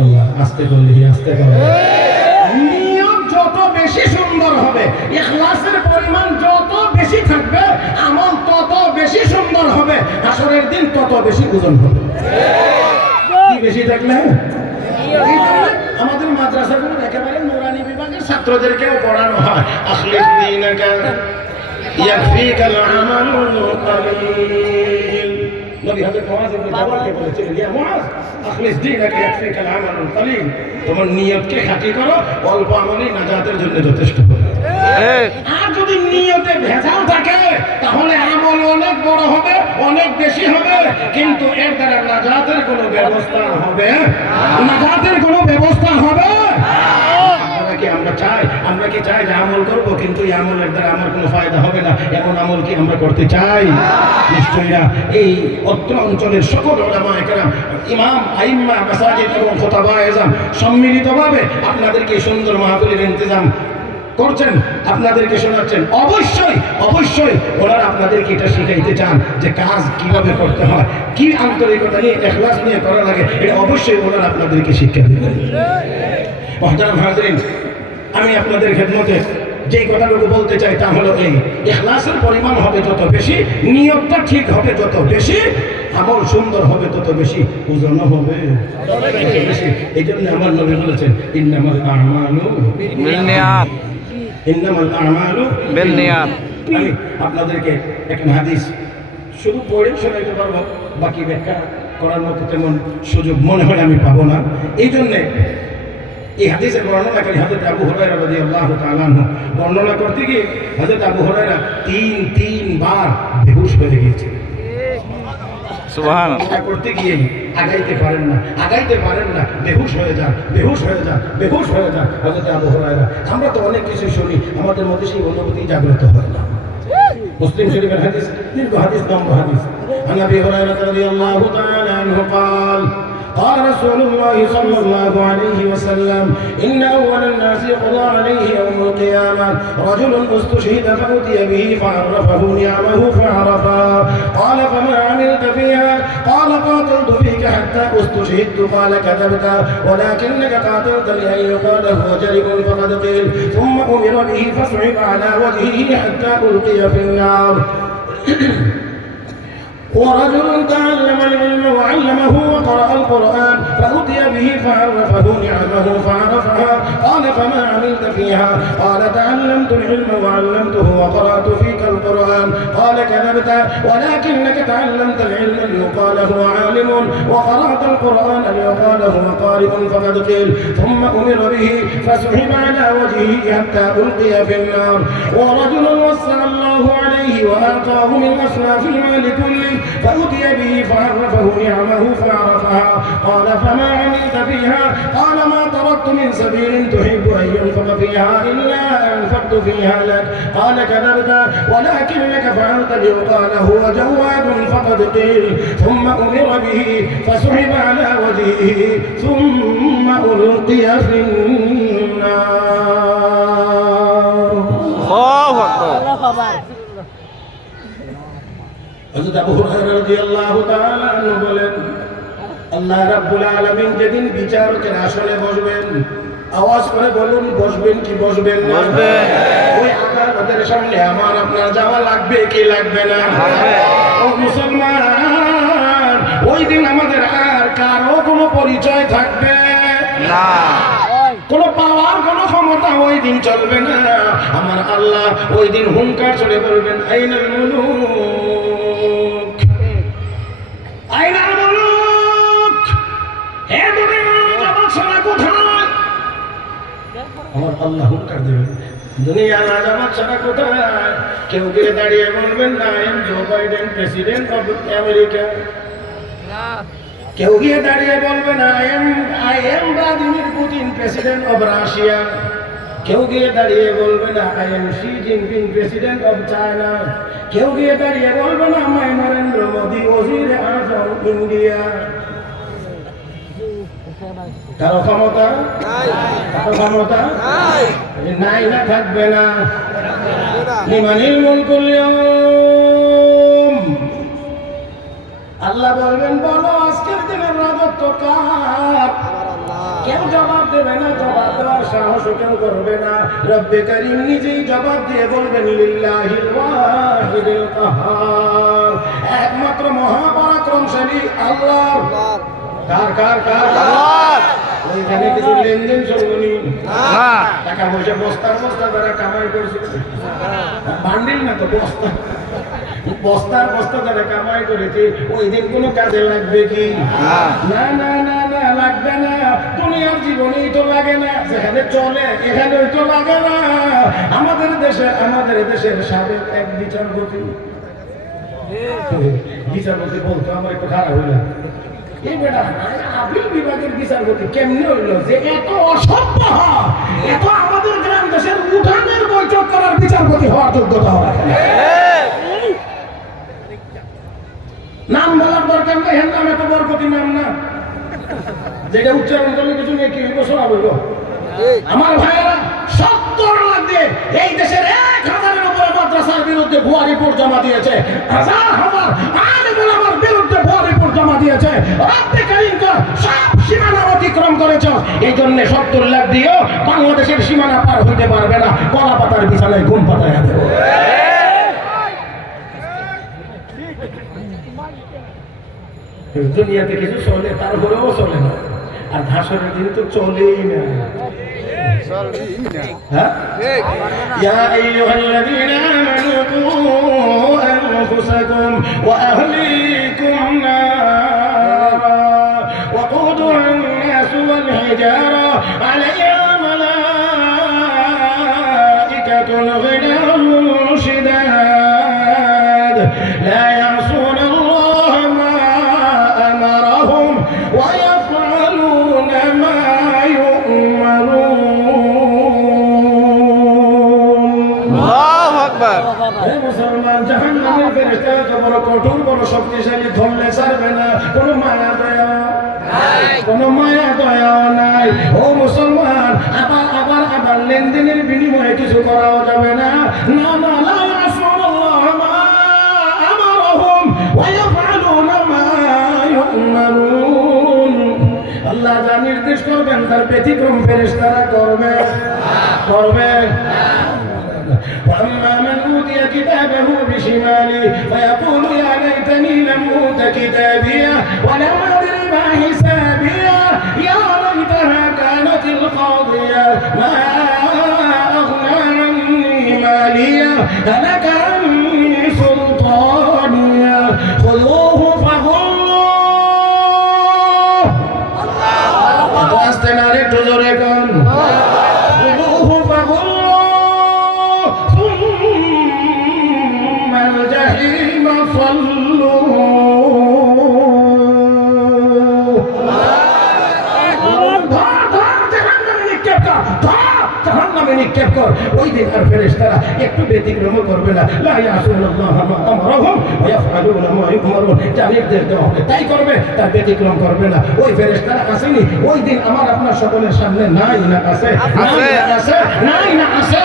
আল্লাহ আস্তে করলে আস্তে করলে, নিয়ত যত বেশি সুন্দর হবে, ইখলাসের পরিমাণ যত বেশি থাকবে, আমল তত বেশি সুন্দর হবে, হাসরের দিন তত বেশি ওজন হবে। কি বেশি থাকলে? আমাদের মাদ্রাসাগুলো একেবারে নুরানি বিভাগের ছাত্রদেরকেও পড়ানো হয়, আখলিস দীনাকা ইয়াকফিকাল আমালুল কলিল। নবী হযরত মুআয ইবনে জাবালকে বলেছিলেন, ইয়া মুআয আখলিস দীনাকা ইয়াকফিকাল আমালুল কলিল, তোমার নিয়তকে খাঁটি করো, অল্প আমলই নাজাতের জন্য যথেষ্ট। আর যদি নিয়তে ভেজাল থাকে তাহলে আমল অনেক বড় হবে, অনেক বেশি হবে, কিন্তু এর দ্বারা নাজাতের কোনো ব্যবস্থা হবে আমরা কি চাই যে আমল করব, কিন্তু এই আমলের দ্বারা আমার কোনো ফায়দা হবে না, এমন আমল কি আমরা করতে চাই? নিশ্চয়ই না। এই অত্র অঞ্চলের সকল উলামায়ে কেরাম, ইমাম, আইম্মা, মাসাজিদ এবং খুতাবায়ে আযম সম্মিলিতভাবে আপনাদেরকে সুন্দর মাহফিলের ইন্তজাম করছেন, আপনাদেরকে শোনাচ্ছেন। অবশ্যই ওনারা আপনাদেরকে এটা শিখাইতে চান যে কাজ কিভাবে করতে হয়, কি আন্তরিকতা নিয়ে, ইখলাস নিয়ে করা লাগে, এটা অবশ্যই ওনারা আপনাদেরকে শিক্ষা দেবেন। মুহতারাম হাজিরিন, আমি আপনাদের খেদমতে যেই কথাটুকু বলতে চাই তা হলো এই, ইখলাসের পরিমাণ হবে যত বেশি, নিয়তটা ঠিক হবে যত বেশি, আমল সুন্দর হবে তত বেশি, ওজনও হবে তত বেশি। এই জন্য আমার নবী বলেছেন, ইন্নামাল আ'মালু বিন্নিয়াত, ইন্নামাল আ'মালু বিন্নিয়াত। আমি আপনাদেরকে একটা হাদিস শুধু পড়ে শোনাইতে পারবো, বাকি ব্যাখ্যা করার মতো তেমন সুযোগ মনে হয় আমি পাবো না। এই জন্যে এই হাদিসের বর্ণনাকারী হযরত আবু হুরায়রা রাদিয়াল্লাহু তাআলা আনহু বর্ণনা করতে গিয়ে হযরত আবু হুরায়রা তিন বার বেহুশ হয়ে গিয়েছে। সুবহানাল্লাহ। করতে গিয়ে আগাইতে পারেন না, বেহুশ হয়ে যান হযরত আবু হুরায়রা। আমরা তো অনেক কিছু শুনি, আমাদের মধ্যে সেই অনুভূতি জাগ্রত হয় না। মুসলিম শরীফের হাদিস, দীর্ঘ হাদিস, লম্বা হাদিস। আন আবি হুরায়রা রাদিয়াল্লাহু তাআলা আনহু قال قال رسول الله صلى الله عليه وسلم إن أول الناس يقضى عليه يوم القيامة رجل استشهد فأتي به فعرفه نعمه فعرفا قال فما عملت فيها قال قاتلت فيك حتى استشهدت قال كذبت ولكنك قاتلت لأن يقال هو جرب فقد قيل ثم أمر به فصعب على وجهه حتى ألقي في النار ورجل تعلم العلم وعلمه وقرأ القرآن فأتي به فعرفه نعمه فعرفها قال فما عملت فيها قال تعلمت العلم وعلمته وقرأت فيك القرآن قال كذبت ولكنك تعلمت العلم ليقال هو عالم وقرأت القرآن ليقال هو قارئ فقد قيل ثم أمر به فسحب على وجهه حتى ألقي في النار ورجل وسع الله عليه وآتاه من أصناف المال كله فأتي به فعرفه نعمه فعرفها قال فما عملت فيها قال ما تركت من سبيل تحب أن ينفق فيها إلا أنفقت فيها لك قال كذبت ولكنك فعلت ليقال هو جواد فقد قيل ثم أمر به فسحب على وجهه ثم ألقي في النار الله أكبر হযরত আবু হুরায়রা রাদিয়াল্লাহু তাআলা আনহু বলেন, আল্লাহ রাব্বুল আলামিন যেদিন বিচারকের আসনে বসবেন, আওয়াজ করে বলুন বসবেন কি বসবেন না? ওই আকার ওদের সামনে আমার আপনার যাওয়া লাগবে কি লাগবে না? ও মুসলমান, ওই দিন আমাদের আর কারো কোনো পরিচয় থাকবে না, কোনো পাওয়ার কোনো ক্ষমতা ওই দিন চলবে না। আমার আল্লাহ ওই দিন হুঙ্কার চলে বলবেন আইনাল মুলুক, আইনাল মুলুক, হে দুনিয়ার জবাবশোনা কোথায়? আমার আল্লাহ হুঙ্কার দেবেন দুনিয়ার জবাবশোনা কোথায়? কেউ গিয়ে দাঁড়িয়ে বলবেন না I am Joe Biden president of America. কেউ গিয়ে দাঁড়িয়ে বলবে না I am Vladimir Putin president of Russia. কেউ গিয়ে দাঁড়িয়ে বলবে না I am Xi Jinping president of China. কেউ গিয়ে দাঁড়িয়ে বলবে না মাই নরেন্দ্র মোদী ওজির আজম ইন্ডিয়া। কারো ক্ষমতা কারো ক্ষমতা নাই, না থাকবে না। লিমানিল মুলকুল ইয়াউম, আল্লাহ বলবেন বলো আজকের দিনের রাজত্ব কার? কেউ জবাব দেবে না, জবাব দেওয়ার সাহস কেউ করবে না। রব্বে করিম নিজেই জবাব দিয়ে বলবেন লিল্লাহিল ওয়াহিদিল কাহার, একমাত্র মহাপরাক্রমশালী আল্লাহ। কার কার কার? ওইখানে কিছু লেনদেন চলবনি, টাকা পয়সা বস্তার বস্তা যারা কামাই করছে, বান্ডিল না তো বস্তা, বস্তার বস্তা যারা কামাই করেছে ওই দিন কোনো কাজে লাগবে কি? না না না না, লাগবে না। দুনিয়ার জীবনেই তো লাগে না, যেখানে চলে এখানেই তো লাগে না। আমাদের দেশের সাবেক এক বিচারপতি বলতো আমার একটু খারাপ হইল, এই বেটা আপিল বিভাগের বিচারপতি কেমনে হইল যে এত অসভ্য, এত আমাদের গ্রাম দেশের উঠানের বৈঠক করার বিচারপতি হওয়ার যোগ্যতা হয়। নাম বলার দরকার নেই, হ্যাঁ নাম এত বরকতি নাম না, যেটা উচ্চারণ করলে কিছু নিয়ে কি বছর বলবো। আমার ভাইয়েরা 70 লাখ দিয়ে এই দেশের 1000-এর উপরে মাদ্রাসার বিরুদ্ধে ভুয়া রিপোর্ট জমা দিয়েছে, হাজার হাজার আলেম ওলামার বিরুদ্ধে ভুয়া রিপোর্ট জমা দিয়েছে। রব্বে কারীম সব সীমানা অতিক্রম করেছে, এই জন্য 70 লাখ দিয়েও বাংলাদেশের সীমানা পার হইতে পারবে না। কলা পাতার বিছানায় ঘুম পাতায় দেব। দুনিয়াতে কিছু চলে, তারপরেও চলে না, আর ধাসরের দিন তো চলেই না। يا أيها الذين آمنوا قوا أنفسكم وأهليكم نارا وقودها الناس والحجارة عليها ملائكة غلاظ شداد لا يعصون الله ما أمرهم ويفعلون ما يؤمرون। মুসলমান, জাহান্নামের ফেরেশতারা বড় কঠোর, বড় শক্তিশালী, ধরলে ছাড়বে না, কোনো মায়া দয়া নাই, কোনো মায়া দয়া নাই। ও মুসলমান, আবার লেনদেনের বিনিময়ে কিছু করাও যাবে না। না না, লা ইয়াসুনাল্লাহ মা আমারহুম ওয়া ইয়াফআলুনা মা ইউমারুন। আল্লাহ যা নির্দেশ করবেন তার ব্যতিক্রম ফেরেশতারা করবে। وأما من أوتي كتابه بشماله فيقول يا ليتني لم أوت كتابيه ولم أدر ما حسابيه يا ليتها كانت القاضية ما أغنى عني ماليه هلك عني سلطانيه خذوه فغلوه واستنار تزركم خذوه فغلوه الجحيم صلوه ওই দিন আর ফেরেশতারা একটু ব্যতিক্রম করবে না। লা ইয়াসুনাল্লাহ মা আমারহুম ওয়া ইয়াফআলুনা মা ইউমারুন, যা নির্দেশ দেওয়া হবে তাই করবে, তার ব্যতিক্রম করবে না। ওই ফেরেশতারা আসেনি ওই দিন আমার আপনার সকলের সামনে? নাই না আছে? নাই না আছে?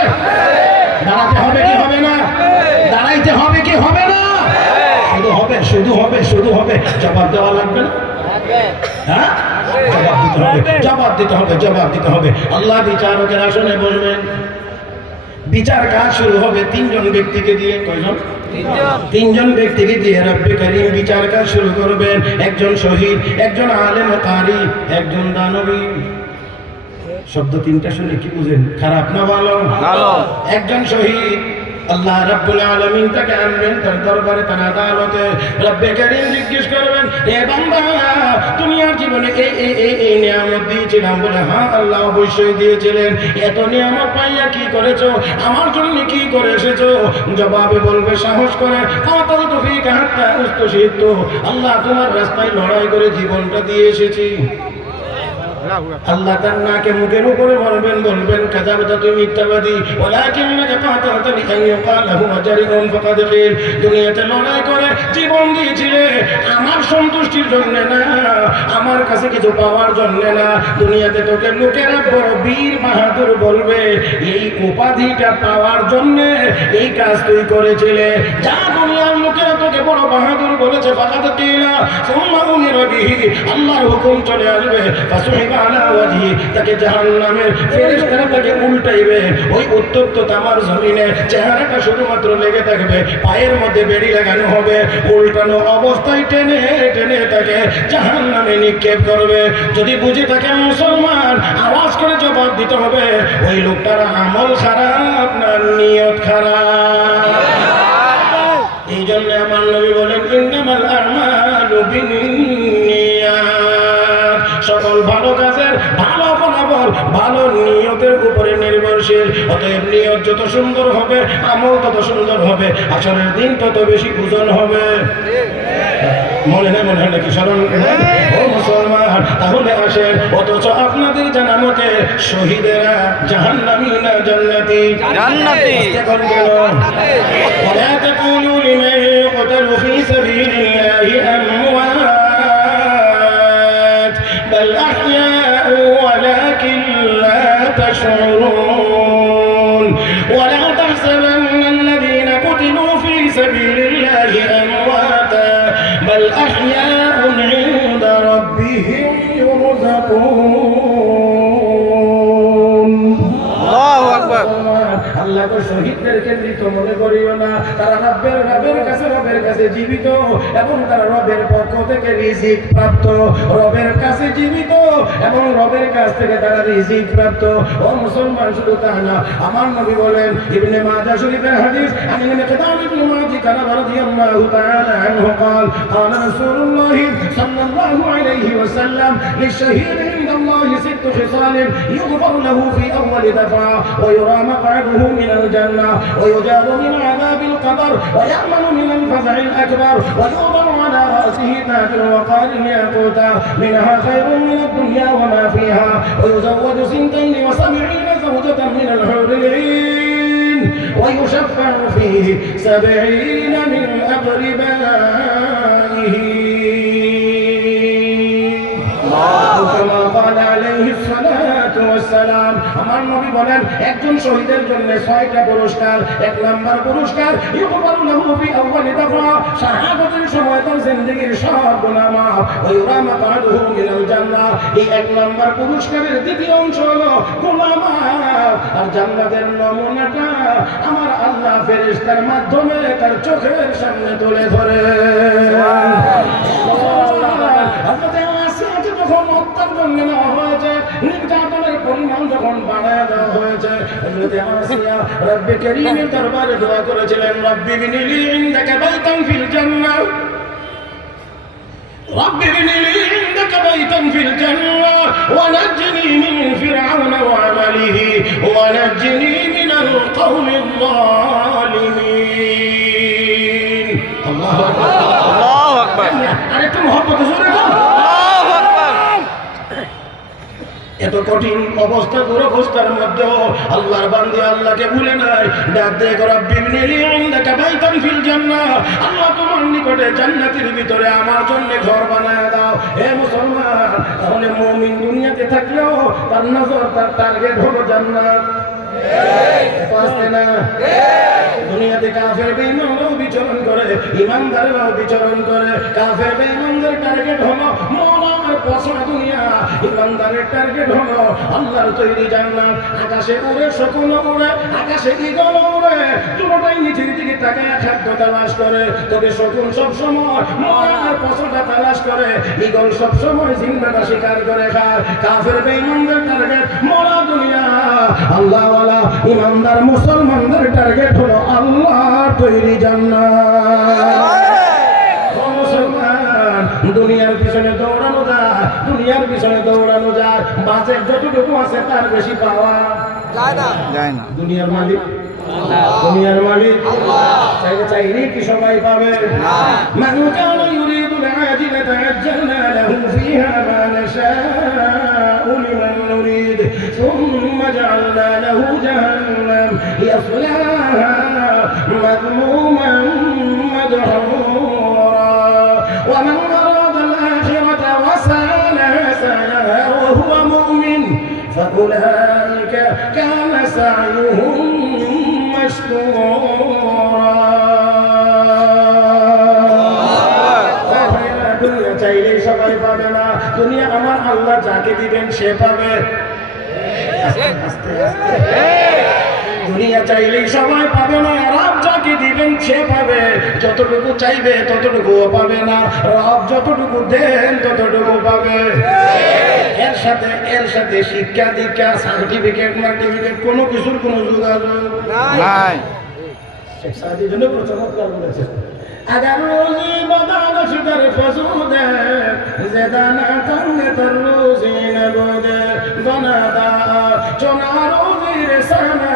দাঁড়াতে হবে কি হবে না? দাঁড়াইতে হবে কি হবে না? শুধু হবে, শুধু হবে, শুধু হবে। জবাব দেওয়া লাগবে না? হ্যাঁ, জবাব দিতে হবে, জবাব দিতে হবে। আল্লাহ বিচারকের আসনে বসবেন, বিচার কাজ শুরু হবে তিনজন ব্যক্তিকে দিয়ে। কয়জন? তিনজন ব্যক্তিকে দিয়ে রব্বে করিম বিচার কাজ শুরু করবেন। একজন শহীদ, একজন আলেম কারি, একজন দানবী। শব্দ তিনটা শুনে কি বুঝেন? খারাপ না ভালো? একজন শহীদ, আল্লাহ রাব্বুল আলামিন তাকে আনবেন তার দরবারে, তার আদালতে। রব্বে করিম জিজ্ঞেস করবেন, হে বান্দা, দুনিয়ার জীবনে এই নিয়ামত দিয়েছিলাম বলে? হ্যাঁ আল্লাহ অবশ্যই দিয়েছিলেন। এত নিয়ামত পাইয়া কি করেছো? আমার জন্য কি করে এসেছো? জবাবে বলবে সাহস করে, কাতালতু ফীকা হাত্তা উস্তুশহিদতু, আল্লাহ তোমার রাস্তায় লড়াই করে জীবনটা দিয়ে এসেছি। আল্লাহ তার নাকে মুখের উপরে বলবেন, বলবেন কাযাবতা, তুমি মিথ্যাবাদী। ওয়ালাকিন্নাকা কাতালতা লিআন ইউকাল লাহু আজরুন ফাকাদ কিল, দুনিয়াতে লড়াই করে জীবন দিয়েছিলে আমার সন্তুষ্টির জন্য না, আমার কাছে কিছু পাওয়ার জন্য না। দুনিয়াতে তোকে লোকেরা বড় বীর বাহাদুর বলবে, এই উপাধিটা পাওয়ার জন্য এই কাজ তুই করেছিলে। যা দুনিয়ার লোকেরা তোকে বড় বাহাদুর বলেছে, ফাকাদ কিলা সুম্মা উমিরা বিহি, আল্লাহর হুকুম চলে আসবে, ফাসুহিবা আলা ওয়াজহি, তাকে জাহান্নামের ফেরেশতারা তাকে উল্টাইবে। ওই উত্তপ্ত তামার জমিনে চেহারাটা শুধুমাত্র লেগে থাকবে, পায়ের মধ্যে বেড়ি লাগানো হবে, উল্টানো অবস্থায় টেনে টেনে তাকে জাহান্নামে নিক্ষেপ করবে। যদি বুঝে থাকে মুসলমান, আওয়াজ করে জবাব দিতে হবে, ওই লোকটার আমল খারাপ না নিয়ত খারাপ? এই জন্য আমার নবী বলেন, ইন্নামাল আমালু বিন্নিয়াত, সকল ভালো কাজের ভালো ফলাফল ভালো নিয়তের উপরে নির্ভরশীল। অতএব নিয়ত যত সুন্দর হবে, আমল তত সুন্দর হবে, আসরের দিন তত বেশি ওজন হবে। মনে হয় নাকি স্মরণ? ও মুসলমান, তাহলে আসেন, অথচ আপনাদের জানা মতে শহীদেরা জাহান্নামী না জান্নাতি? জান্নাতি। এখন কেন? ولا تقولوا لمن يقتل في سبيل الله أموات بل أحياء ولكن لا تشعرون ولا تحسبن الذين قتلوا في سبيل الله أمواتا بل أحياء عند ربهم يرزقون الله أكبر। আল্লাহ তো শহীদদেরকে মৃত মনে করিও না, তারা রবের কাছে জীবিত, এবং তারা রবের পক্ষ থেকে রিজিক প্রাপ্ত, রবের কাছে জীবিত এবং রবের কাছ থেকে তারা রিজিক প্রাপ্ত। ও মুসলমান, শুধু তা না, আমার নবী বলেন, ইবনে মাজাহ শরীফের হাদিস, আন মিকদাম ইবনে মাজিদ রাদিয়াল্লাহু তাআলা আনহু قال قال رسول الله صلى الله عليه وسلم للشهيد عند الله 6 خصال يغفر له في أول دفعة ويرى مقعده من الجنة ويجاب من عذاب القبر ويأمن من الفزع الأكبر ويوضع على رأسه تاج الوقار ياقوتا منها خير من الدنيا وما فيها ويزوج 72 زوجة من الحور العين ويشفع فيه 70 من أقربائه كما قال عليه الصلاة والسلام। আমার নবী বলেন, একজন শহীদের জন্য 6টা পুরস্কার। 1 নাম্বার পুরস্কার, ইউগফারু লাহু ফি আউয়ালি দাফা, শাহাদাতের সময় তার জিন্দেগীর সব গুনাহ মাফ, ওয়া ইউরা মাকআদুহু মিনাল জান্নাহ। এই 1 নাম্বার পুরস্কারের দ্বিতীয় অংশ হলো গুনাহ মাফ। আর জান্নাতের নমুনাটা আমার আল্লাহ ফেরেশতার মাধ্যমে তার চোখের সামনে তুলে ধরে। যখন অত্যাচার নেওয়া হয়েছে, নির্যাতনের পরিমাণ যখন বাড়ায় দেওয়া হয়েছে, হযরত আসিয়া রব্বে করিমের দরবারে দোয়া করেছিলেন, রব্বি বিনিলি ইনদাকা বাইতান ফিল জান্নাহ, রব্বি বিনিলি ইনদাকা বাইতান ফিল জান্নাহ ওয়া নাজ্জিনি মিন ফিরআউন ওয়া আমালিহি ওয়া নাজ্জিনি মিনাল কওমিল যালিমিন। আল্লাহু আকবার, আল্লাহু আকবার। আরেকটু মহব্বত জোরে বল। এত কঠিন অবস্থা, দুরবস্থার মধ্যেও আল্লাহর বান্দা আল্লাহকে ভুলে নাই, ডাক দিয়ে রব্বি বিনিলি ইনদাকা বাইতান ফিল জান্নাহ, আল্লাহ তোমার নিকটে জান্নাতের ভিতরে আমার জন্য ঘর বানায় দাও। হে মুসলমান, তাহলে মুমিন দুনিয়াতে থাকলেও তার নজর, তার টার্গেট হলো জান্নাত। পারছে না? দুনিয়াতে কাফের বেঈমানরাও বিচরণ করে, ইমানদাররাও বিচরণ করে। কাফের বেঈমানদের টার্গেট হলো মওলার পছন্দ দুনিয়া, ইমানদারের টার্গেট হলো আল্লাহর তৈরি জান্নাত। আকাশে উড়ে শকুন উড়ে, আকাশে ঈগল উড়ে, দুটোটাই নিচের দিকে তাকায় খাদ্য তালাশ করে। তবে শকুন সবসময় মরার পছন্দটা তালাশ করে, ঈগল সবসময় জিন্দাটা শিকার করে খায়। কাফের বেঈমানদের টার্গেট মরা দুনিয়া, আল্লাহওয়ালা ইমানদার মুসলমানদের টার্গেট হলো আল্লাহর তৈরি জান্নাত। দুনিয়ার পিছনে দৌড়ানো যায়, দুনিয়ার পিছনে দৌড়ানো যায়, বাজেট যতটুকু আছে তার বেশি পাওয়া যায় না। দুনিয়ার মালিক, দুনিয়ার মালিক চাইলে চাইলেই কি সবাই পাবে? মান কানা ইউরিদুল আজিলাতা আজ্জালনা লাহু ফিহা মা নাশাউ লিমান নুরিদ সুম্মা জাআলনা লাহু জাহান্নাম ইয়াসলাহা মাযমুমান মাদহুরা ওয়া মান وهو مؤمن فأولئك كان سعيهم مشكورا। দুনিয়া চাইলেই সবাই পাবে না, দুনিয়া আমার আল্লাহ যাকে দিবেন সে পাবে। দুনিয়া চাইলেই সবাই পাবে না, রব যাকে দিবেন সে পাবে। যতটুকু চাইবে ততটুকুও পাবে না, রব যতটুকু দেন ততটুকু পাবে। এর সাথে শিক্ষা দীক্ষা সার্টিফিকেট মার্টিফিকেট কোনো কিছুর কোনো যোগাযোগ নাই। শেখ সাদির জন্য চমৎকার বলেছে, আগার রোজি বাদানা সুদার ফজুদে জেদানা তঙ্গে তর রোজি নবদে বনাদা চনা রোজি রেসানা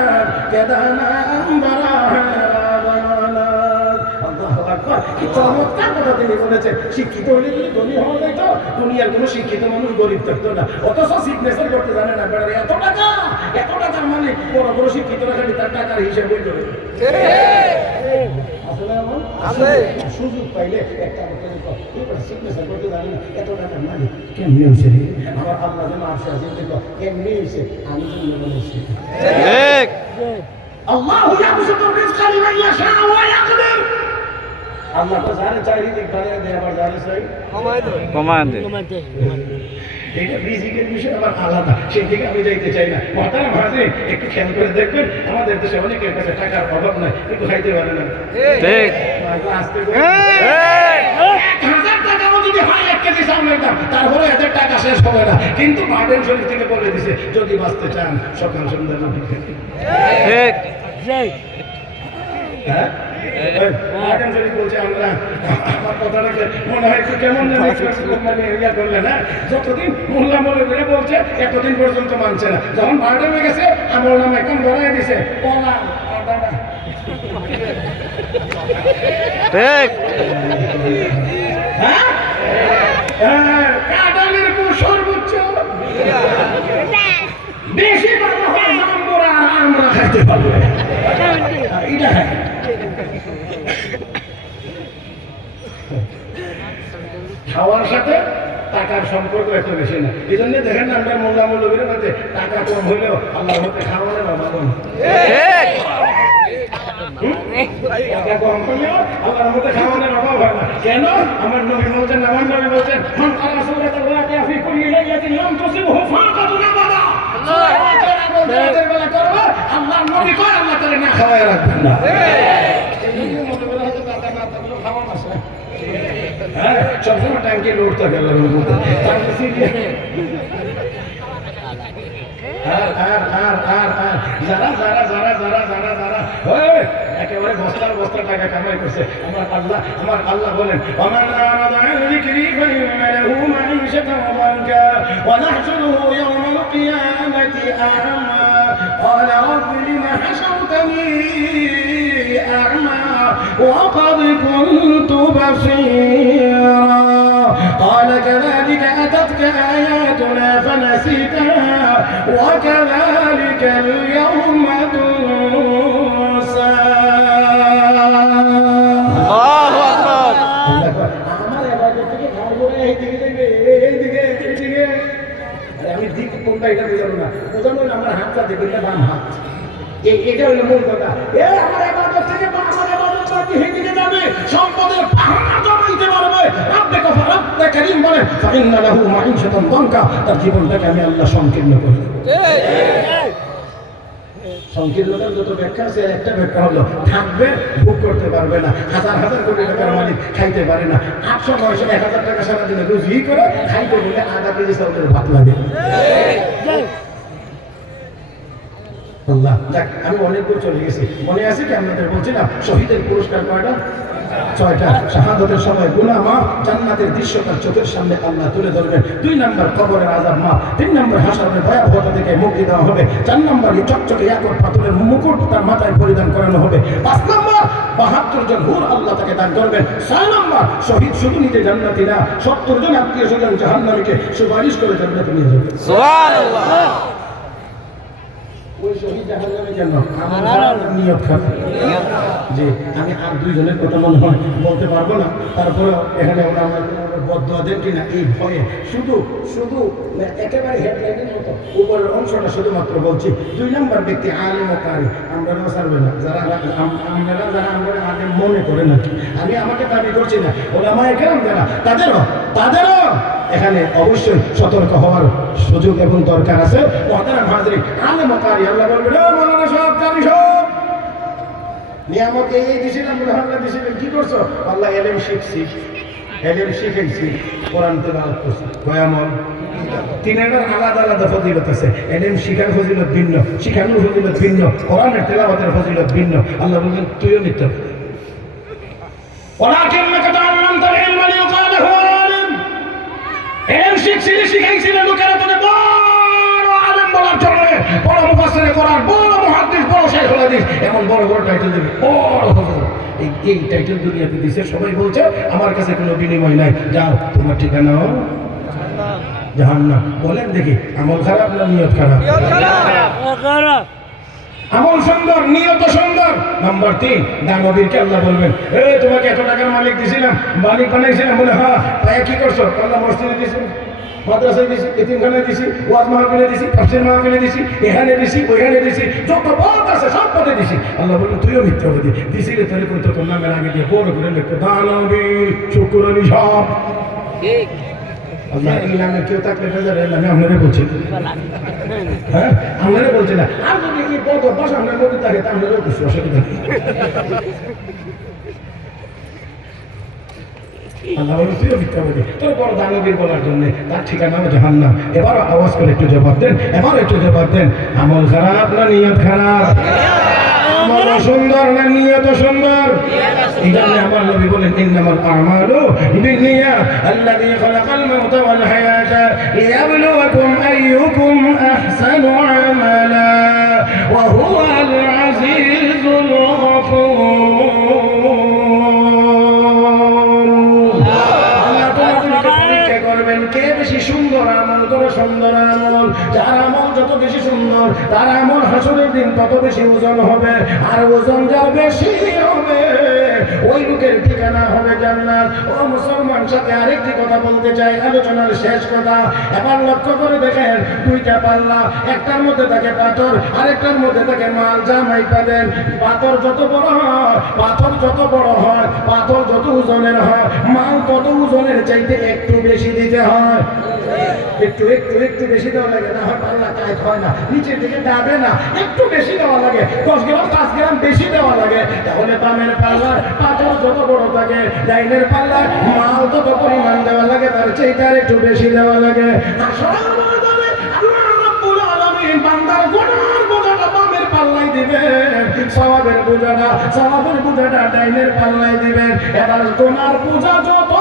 কেদানা আম্বারা কি চমৎকার কথা তিনি বলেছেন। শিক্ষিত হলে যদি ধনী হওয়া যায় তো দুনিয়ার কোনো শিক্ষিত মানুষ গরিব থাকতো না, অথচ সিগনেচার করতে জানে না। এত টাকার মানে বড় বড় শিক্ষিতরা খালি তার টাকার হিসাব বই করে। সুযোগ পাইলে একটা সিগনেচার করতে জানে না, এত টাকার মানে কেমনি হয়েছে আমার আল্লাহ যেন আসে আসে কেমনি হয়েছে আমি বলেছি আল্লাহ আল্লাহ তো জানে চাইলে বানিয়ে দেয়, আবার জানে চাই কমান দে। এটা রিজিকের বিষয় আবার আলাদা, সেই দিকে আমি যাইতে চাই না। মহতারাম হাজির, একটু খেয়াল করে দেখবেন আমাদের দেশে অনেকের কাছে টাকার অভাব নাই, কিন্তু খাইতে পারে না। ঠিক। 1000 টাকাও যদি হয় 1 কেজি চাউলের দাম, তারপরে এদের টাকা শেষ হবে না। কিন্তু মার্ডেন শরীফ থেকে বলে দিছে যদি বাঁচতে চান সকাল সন্ধ্যা রুটি খান। ঠিক। হ্যাঁ মার্ডেন শরীফ বলছে আমরা আমার কথাটাকে মনে হয় একটু কেমন জানি ইয়া করলে না, যতদিন মোল্লা মনে করে বলছে এতদিন পর্যন্ত মানছে না। যখন মার্ডেন হয়ে গেছে আমার নাম এখন ধরাই দিছে পলা দাদা। ঠিক। হ্যাঁ কাটালের কোন সর্বোচ্চ বেশি ভালো হয় আমরা আমরা খাইতে পারবো এটা। খাওয়ার সাথে টাকার সম্পর্ক এত বেশি না, এই জন্য দেখেন না আমরা মোল্লা মৌলবীর মধ্যে টাকা কম হইলেও আল্লাহর মধ্যে খাওয়ানোর অভাব নেই। টাকা কম হইলেও আল্লাহর মধ্যে খাওয়ানোর অভাব হয় না। কেন? আমার নবী বলছেন, আমার নবী বলছেন মান কারা সুরাতাল ওয়াকিয়া ফি কুল্লি লাইলাতিন লাম তুসিবহু ফাকাতুন আবাদা। রাতের বেলা করবে আল্লাহর নবী কয় আল্লাহ তাআলা না খাওয়ায় রাখবেন না। হ্যাঁ সবসময় ট্যাঙ্কি লোড থাকে আল্লাহর মধ্যে। একেবারে বস্তার বস্তা টাকা কামাই করছে। আমার আল্লাহ বলেন وقد كنت بصيرا قال كذلك أتتك آياتنا فنسيتها وكذلك اليوم تنسى الله أكبر আমার এবারে থেকে খাওয়াবো এইদিকে আমি দিক কোনটা এটা বুঝাবো না, বোঝানো আমার হাতটা দেখুন বাম হাত, এটা হলো মূল কথা। আমার এবারে থেকে আমার এবারে উম্মতির দিকে যাবে, সম্পদের পাহাড় জমাইতে পারবে। রব্বে কারীম বলে ফাইন্না লাহু মাঈশাতান দানকা, তার জীবনটাকে আমি আল্লাহ সংকীর্ণ করে দেব। সংকীর্ণতার যত ব্যাখ্যা আছে, একটা ব্যাখ্যা হলো থাকবে, ভোগ করতে পারবে না। হাজার হাজার কোটি টাকার মালিক খাইতে পারে না। 800 900 1000 টাকা সারাদিনে রুজি করে খাইতে বলে আধা কেজি চাউলের ভাত লাগে। আল্লাহ যাক, আমি অনেক দূর চলে গেছি। মনে আছে কি আপনাদের বলছিলাম শহীদের পুরস্কার কয়টা? 6টা। শাহাদাতের সময় গুনাহ মাফ, জান্নাতের দৃশ্য তার চোখের সামনে আল্লাহ তুলে ধরবেন। 2 নম্বর কবরের আযাব মাফ, 3 নম্বর হাসরের ভয়াবহতা থেকে মুক্তি দেওয়া হবে, 4 নম্বর এই চকচকে একট পাথরের মুকুট তার মাথায় পরিধান করানো হবে, 5 নম্বর 72 জন হুর আল্লাহ তাকে দান করবেন, 6 নম্বর শহীদ শুধু নিজে জান্নাতি না, 70 জন আত্মীয় স্বজন জাহান্নামীকে সুপারিশ করে জান্নাতে নিয়ে যাবে। সুবহানাল্লাহ। ওই শহীদ জাহান্নামে কেন? আমার নিয়ত খারাপ। যে আমি আর 2 জনের কথা মনে হয় বলতে পারবো না, তারপরে এখানে ওরা আমার বদদোয়া দেন কিনা এই ভয়ে শুধু শুধু একেবারে হেডলাইনের মতো উপরের অংশটা শুধুমাত্র বলছি। 2 নম্বর ব্যক্তি আলেম ও কারি, আমরা ছাড়বে না, যারা আমরা আলেম মনে করে না। আমি আমাকে দাবি করছি না, ওলামায়ে কেরাম যারা তাদেরও এখানে অবশ্যই সতর্ক হওয়ার সুযোগ এবং দরকার আছে। মুহতারাম হাজিরিন, আলেম ও কারি আল্লাহ বলবেন ও মাওলানা সাহেব, কারি সাহেব, নিয়ামত এই দিছিলাম, হামলা দিছিলেন, কি করছো? আল্লাহ এলেম শিখছি, এলেম শিখাইছি, কোরআন তেলাওয়াত করছি, কয়ামল। 3টার আলাদা আলাদা ফজিলত আছে। এলেম শিখার ফজিলত ভিন্ন, শিখানোর ফজিলত ভিন্ন, কোরআনের তেলাওয়াতের ফজিলত ভিন্ন। আল্লাহ বললেন তুইও নিতে হবে। ওয়ালাকিন্নাকা তাআল্লামতা ইলমা লিয়ুকালা হুয়া আলিম, এলেম শিখছিলি, শিখাইছিলি লোকেরা তোকে বড় আলেম বলার জন্য, বড় মুফাসসির কোরআন, বড় মুহাদ্দিস, বড় শাইখুল হাদিস, এমন বড় বড় টাইটেল দিবি, বড় হুজুর। এই টাইটেল দুনিয়াতে দিছে, সবাই বলছে আমার কাছে কোনো বিনিময় নাই। যাও, তোমার ঠিকানা জাহান্নাম। বলেন দেখি, আমল খারাপ না নিয়ত খারাপ? আমল সুন্দর, নিয়ত সুন্দর। নাম্বার 3, দানবীরকে আল্লাহ বলবেন তোমাকে এত টাকার মালিক দিছিলাম, মালিক বানাইছিলাম, বলে হ্যাঁ, তাই কি করছো? আল্লাহ মসজিদে দিছি, মাদ্রাসায় দিছি, এতিমখানায় দিছি, ওয়াজ মাহফিলে দিছি, তাফসীর মাহফিলে দিছি, এখানে দিছি, ওইখানে দিছি, যত পথ আছে সব পথে দিছি। আল্লাহ বললেন তুইও মিথ্যাবাদী, দিছিলে তোরে কইতো তোর নামের আগে দিয়ে বড় করে লিখতো দানবীর শুকরানি সব। আল্লাহ এই নামে কেউ থাকলে বেজারের নামে আপনারা বলছেন, হ্যাঁ আপনারা বলছেন না। আর যদি এই পদ অভ্যাস আপনার মধ্যে থাকে তা আপনারও কিছু অসুবিধা নেই। আল্লাহ বলে তুইও মিথ্যাবাদী, তোর বড় দানবীর বলার জন্য তার ঠিকানা জাহান্নাম। এবারও আওয়াজ করে একটু জবাব দেন, এবারও একটু জবাব দেন। আমল খারাপ না নিয়ত খারাপ? আমল সুন্দর না নিয়ত সুন্দর? এই জন্য আমার নবী বলেন ইন্নামাল আমালু বিন্নিয়াত, আল্লাযী খালাকাল মাউতা ওয়াল হায়াতা লিয়াবলুয়াকুম আইয়ুকুম আহসানু আমালা ওয়া হুয়াল আজিজুল গফুর। কে বেশি সুন্দর আমল করে, সুন্দর আমল, যার আমল যত বেশি সুন্দর তার আমল হাসরের দিন তত বেশি ওজন হবে, আর ওজন যার বেশি হবে ওই লোকের ঠিকানা হবে জান্নাত। ও মুসলমান, সাথে আরেকটি কথা বলতে চাই, আলোচনার শেষ কথা। এবার লক্ষ্য করে দেখেন, 2টা পাল্লা, একটার মধ্যে থাকে পাথর, আরেকটার মধ্যে থাকে মাল। জামাই পাবেন, পাথর যত বড় হয়, পাথর যত বড় হয়, পাথর যত ওজনের হয়, মাল তত ওজনের চাইতে একটু বেশি দিতে হয়। একটু একটু একটু বেশি দেওয়া লাগে, না হয় পাল্লা টাইট হয় না, নিচের দিকে যাবে না, একটু বেশি দেওয়া লাগে, 10 গ্রাম 5 গ্রাম বেশি দেওয়া লাগে। তাহলে বামের পাল্লার পাথর যত বড় থাকে, ডাইনের পাল্লার মাল তত পরিমাণ দেওয়া লাগে, তার চাইতে আর একটু বেশি দেওয়া লাগে। বান্দার গুনার বোঝাটা বামের পাল্লাই দিবেন, সওয়াবের বোঝাটা ডাইনের পাল্লাই দিবেন। এবার গুনার বোঝা যত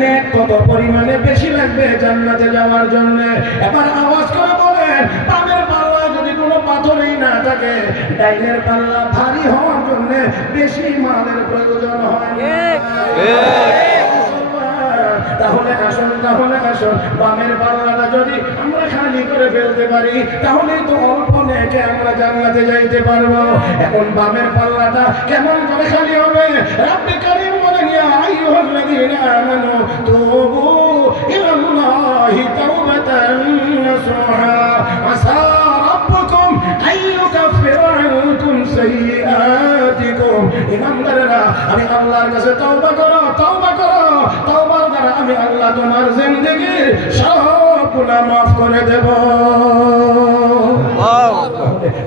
নেক কত পরিমাণে বেশি লাগবে জান্নাতে যাওয়ার জন্য। এবার আওয়াজ করে বলেন, বামের পাল্লা যদি কোনো পাথরই না থাকে, ডাইনের পাল্লা ভারী হওয়ার জন্য বেশি মালের প্রয়োজন হয়। তাহলে আসুন বামের পাল্লাটা যদি আমরা খালি করে ফেলতে পারি, তাহলেই তো অল্প নেকে আমরা জান্নাতে যাইতে পারবো। এখন বামের পাল্লাটা কেমন করে খালি হবে? রব্বে কারীম বলেন, ইয়া আইয়ুহাল্লাযীনা আমানু তুবু ইলাল্লাহি তাওবাতান নাসুহা আসা রাব্বুকুম আন ইউকাফিরা আনকুম সাইয়্যাতিকুম ইমানদারেরা আমি আল্লাহর কাছে তওবা করো, তওবা করো, তওবার দ্বারা আমি আল্লাহ তোমার জিন্দেগির সব গুনাহ মাফ করে দেব।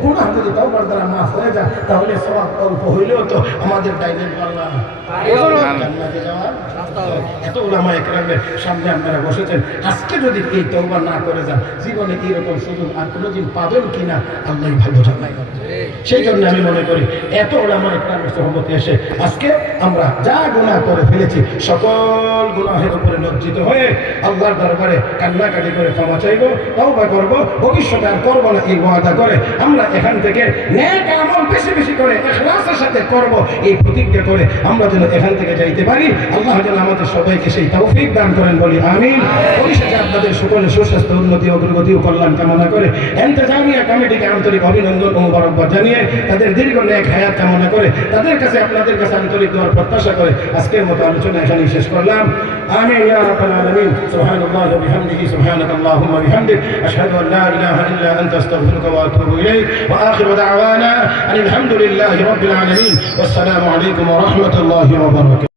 গুনাহ যদি তওবার দ্বারা মাফ হয়ে যায় তাহলে সওয়াব অল্প হইলেও তো আমাদের ডাইরেক্ট আল্লাহ জান্নাতে যাওয়ার এত উলামায়ে কেরামের সামনে আপনারা বসেছেন। আজকে যদি এই তওবা না করে যান জীবনে এইরকম সুযোগ আর কোনোদিন পাবেন কিনা আল্লাহই ভালো জানেন। সেই জন্য আমি মনে করি এত উলামায়ে কেরামের সহমতে এসে আজকে আমরা যা গুনাহ করে ফেলেছি সকল গুনাহের উপরে লজ্জিত হয়ে আল্লাহর দরবারে কান্নাকাটি করে ক্ষমা চাইব, তওবা করব, ভবিষ্যতে আর করব না এই ওয়াদা করে আমরা এখান থেকে নেক আমল বেশি বেশি করে ইখলাসের সাথে করব এই প্রতিজ্ঞা করে আমরা যেন এখান থেকে যাইতে পারি। আল্লাহ যেন আমাদের সবাইকে সেই তৌফিক দান করেন, বলি আমিন। পরিশেষে আপনাদের সকলের সুস্বাস্থ্য, উন্নতি, অগ্রগতি ও কল্যাণ কামনা করে ইন্তেজামিয়া কমিটিকে আন্তরিক অভিনন্দন ও মোবারকবাদ জানিয়ে তাদের দীর্ঘ নেক হায়াত কামনা করে তাদের কাছে আপনাদের কাছে আন্তরিক দোয়ার প্রত্যাশা করে আজকের মতো আলোচনা এখানেই শেষ করলাম। আমিন ইয়া রাব্বাল আলামিন। সুবহানাল্লাহি ওয়া বিহামদিহি, সুবহানাকাল্লাহুম্মা বিহামদিক, আশহাদু আন লা ইলাহা ইল্লা আনতা আস্তাগফিরুকা ওয়া আতুবু ইলাইক ওয়া আখিরু দাওয়ানা আলহামদুলিল্লাহি রাব্বিল আলামিন। ওয়াসসালামু আলাইকুম ওয়া রাহমাতুল্লাহি ওয়া বারাকাতুহু।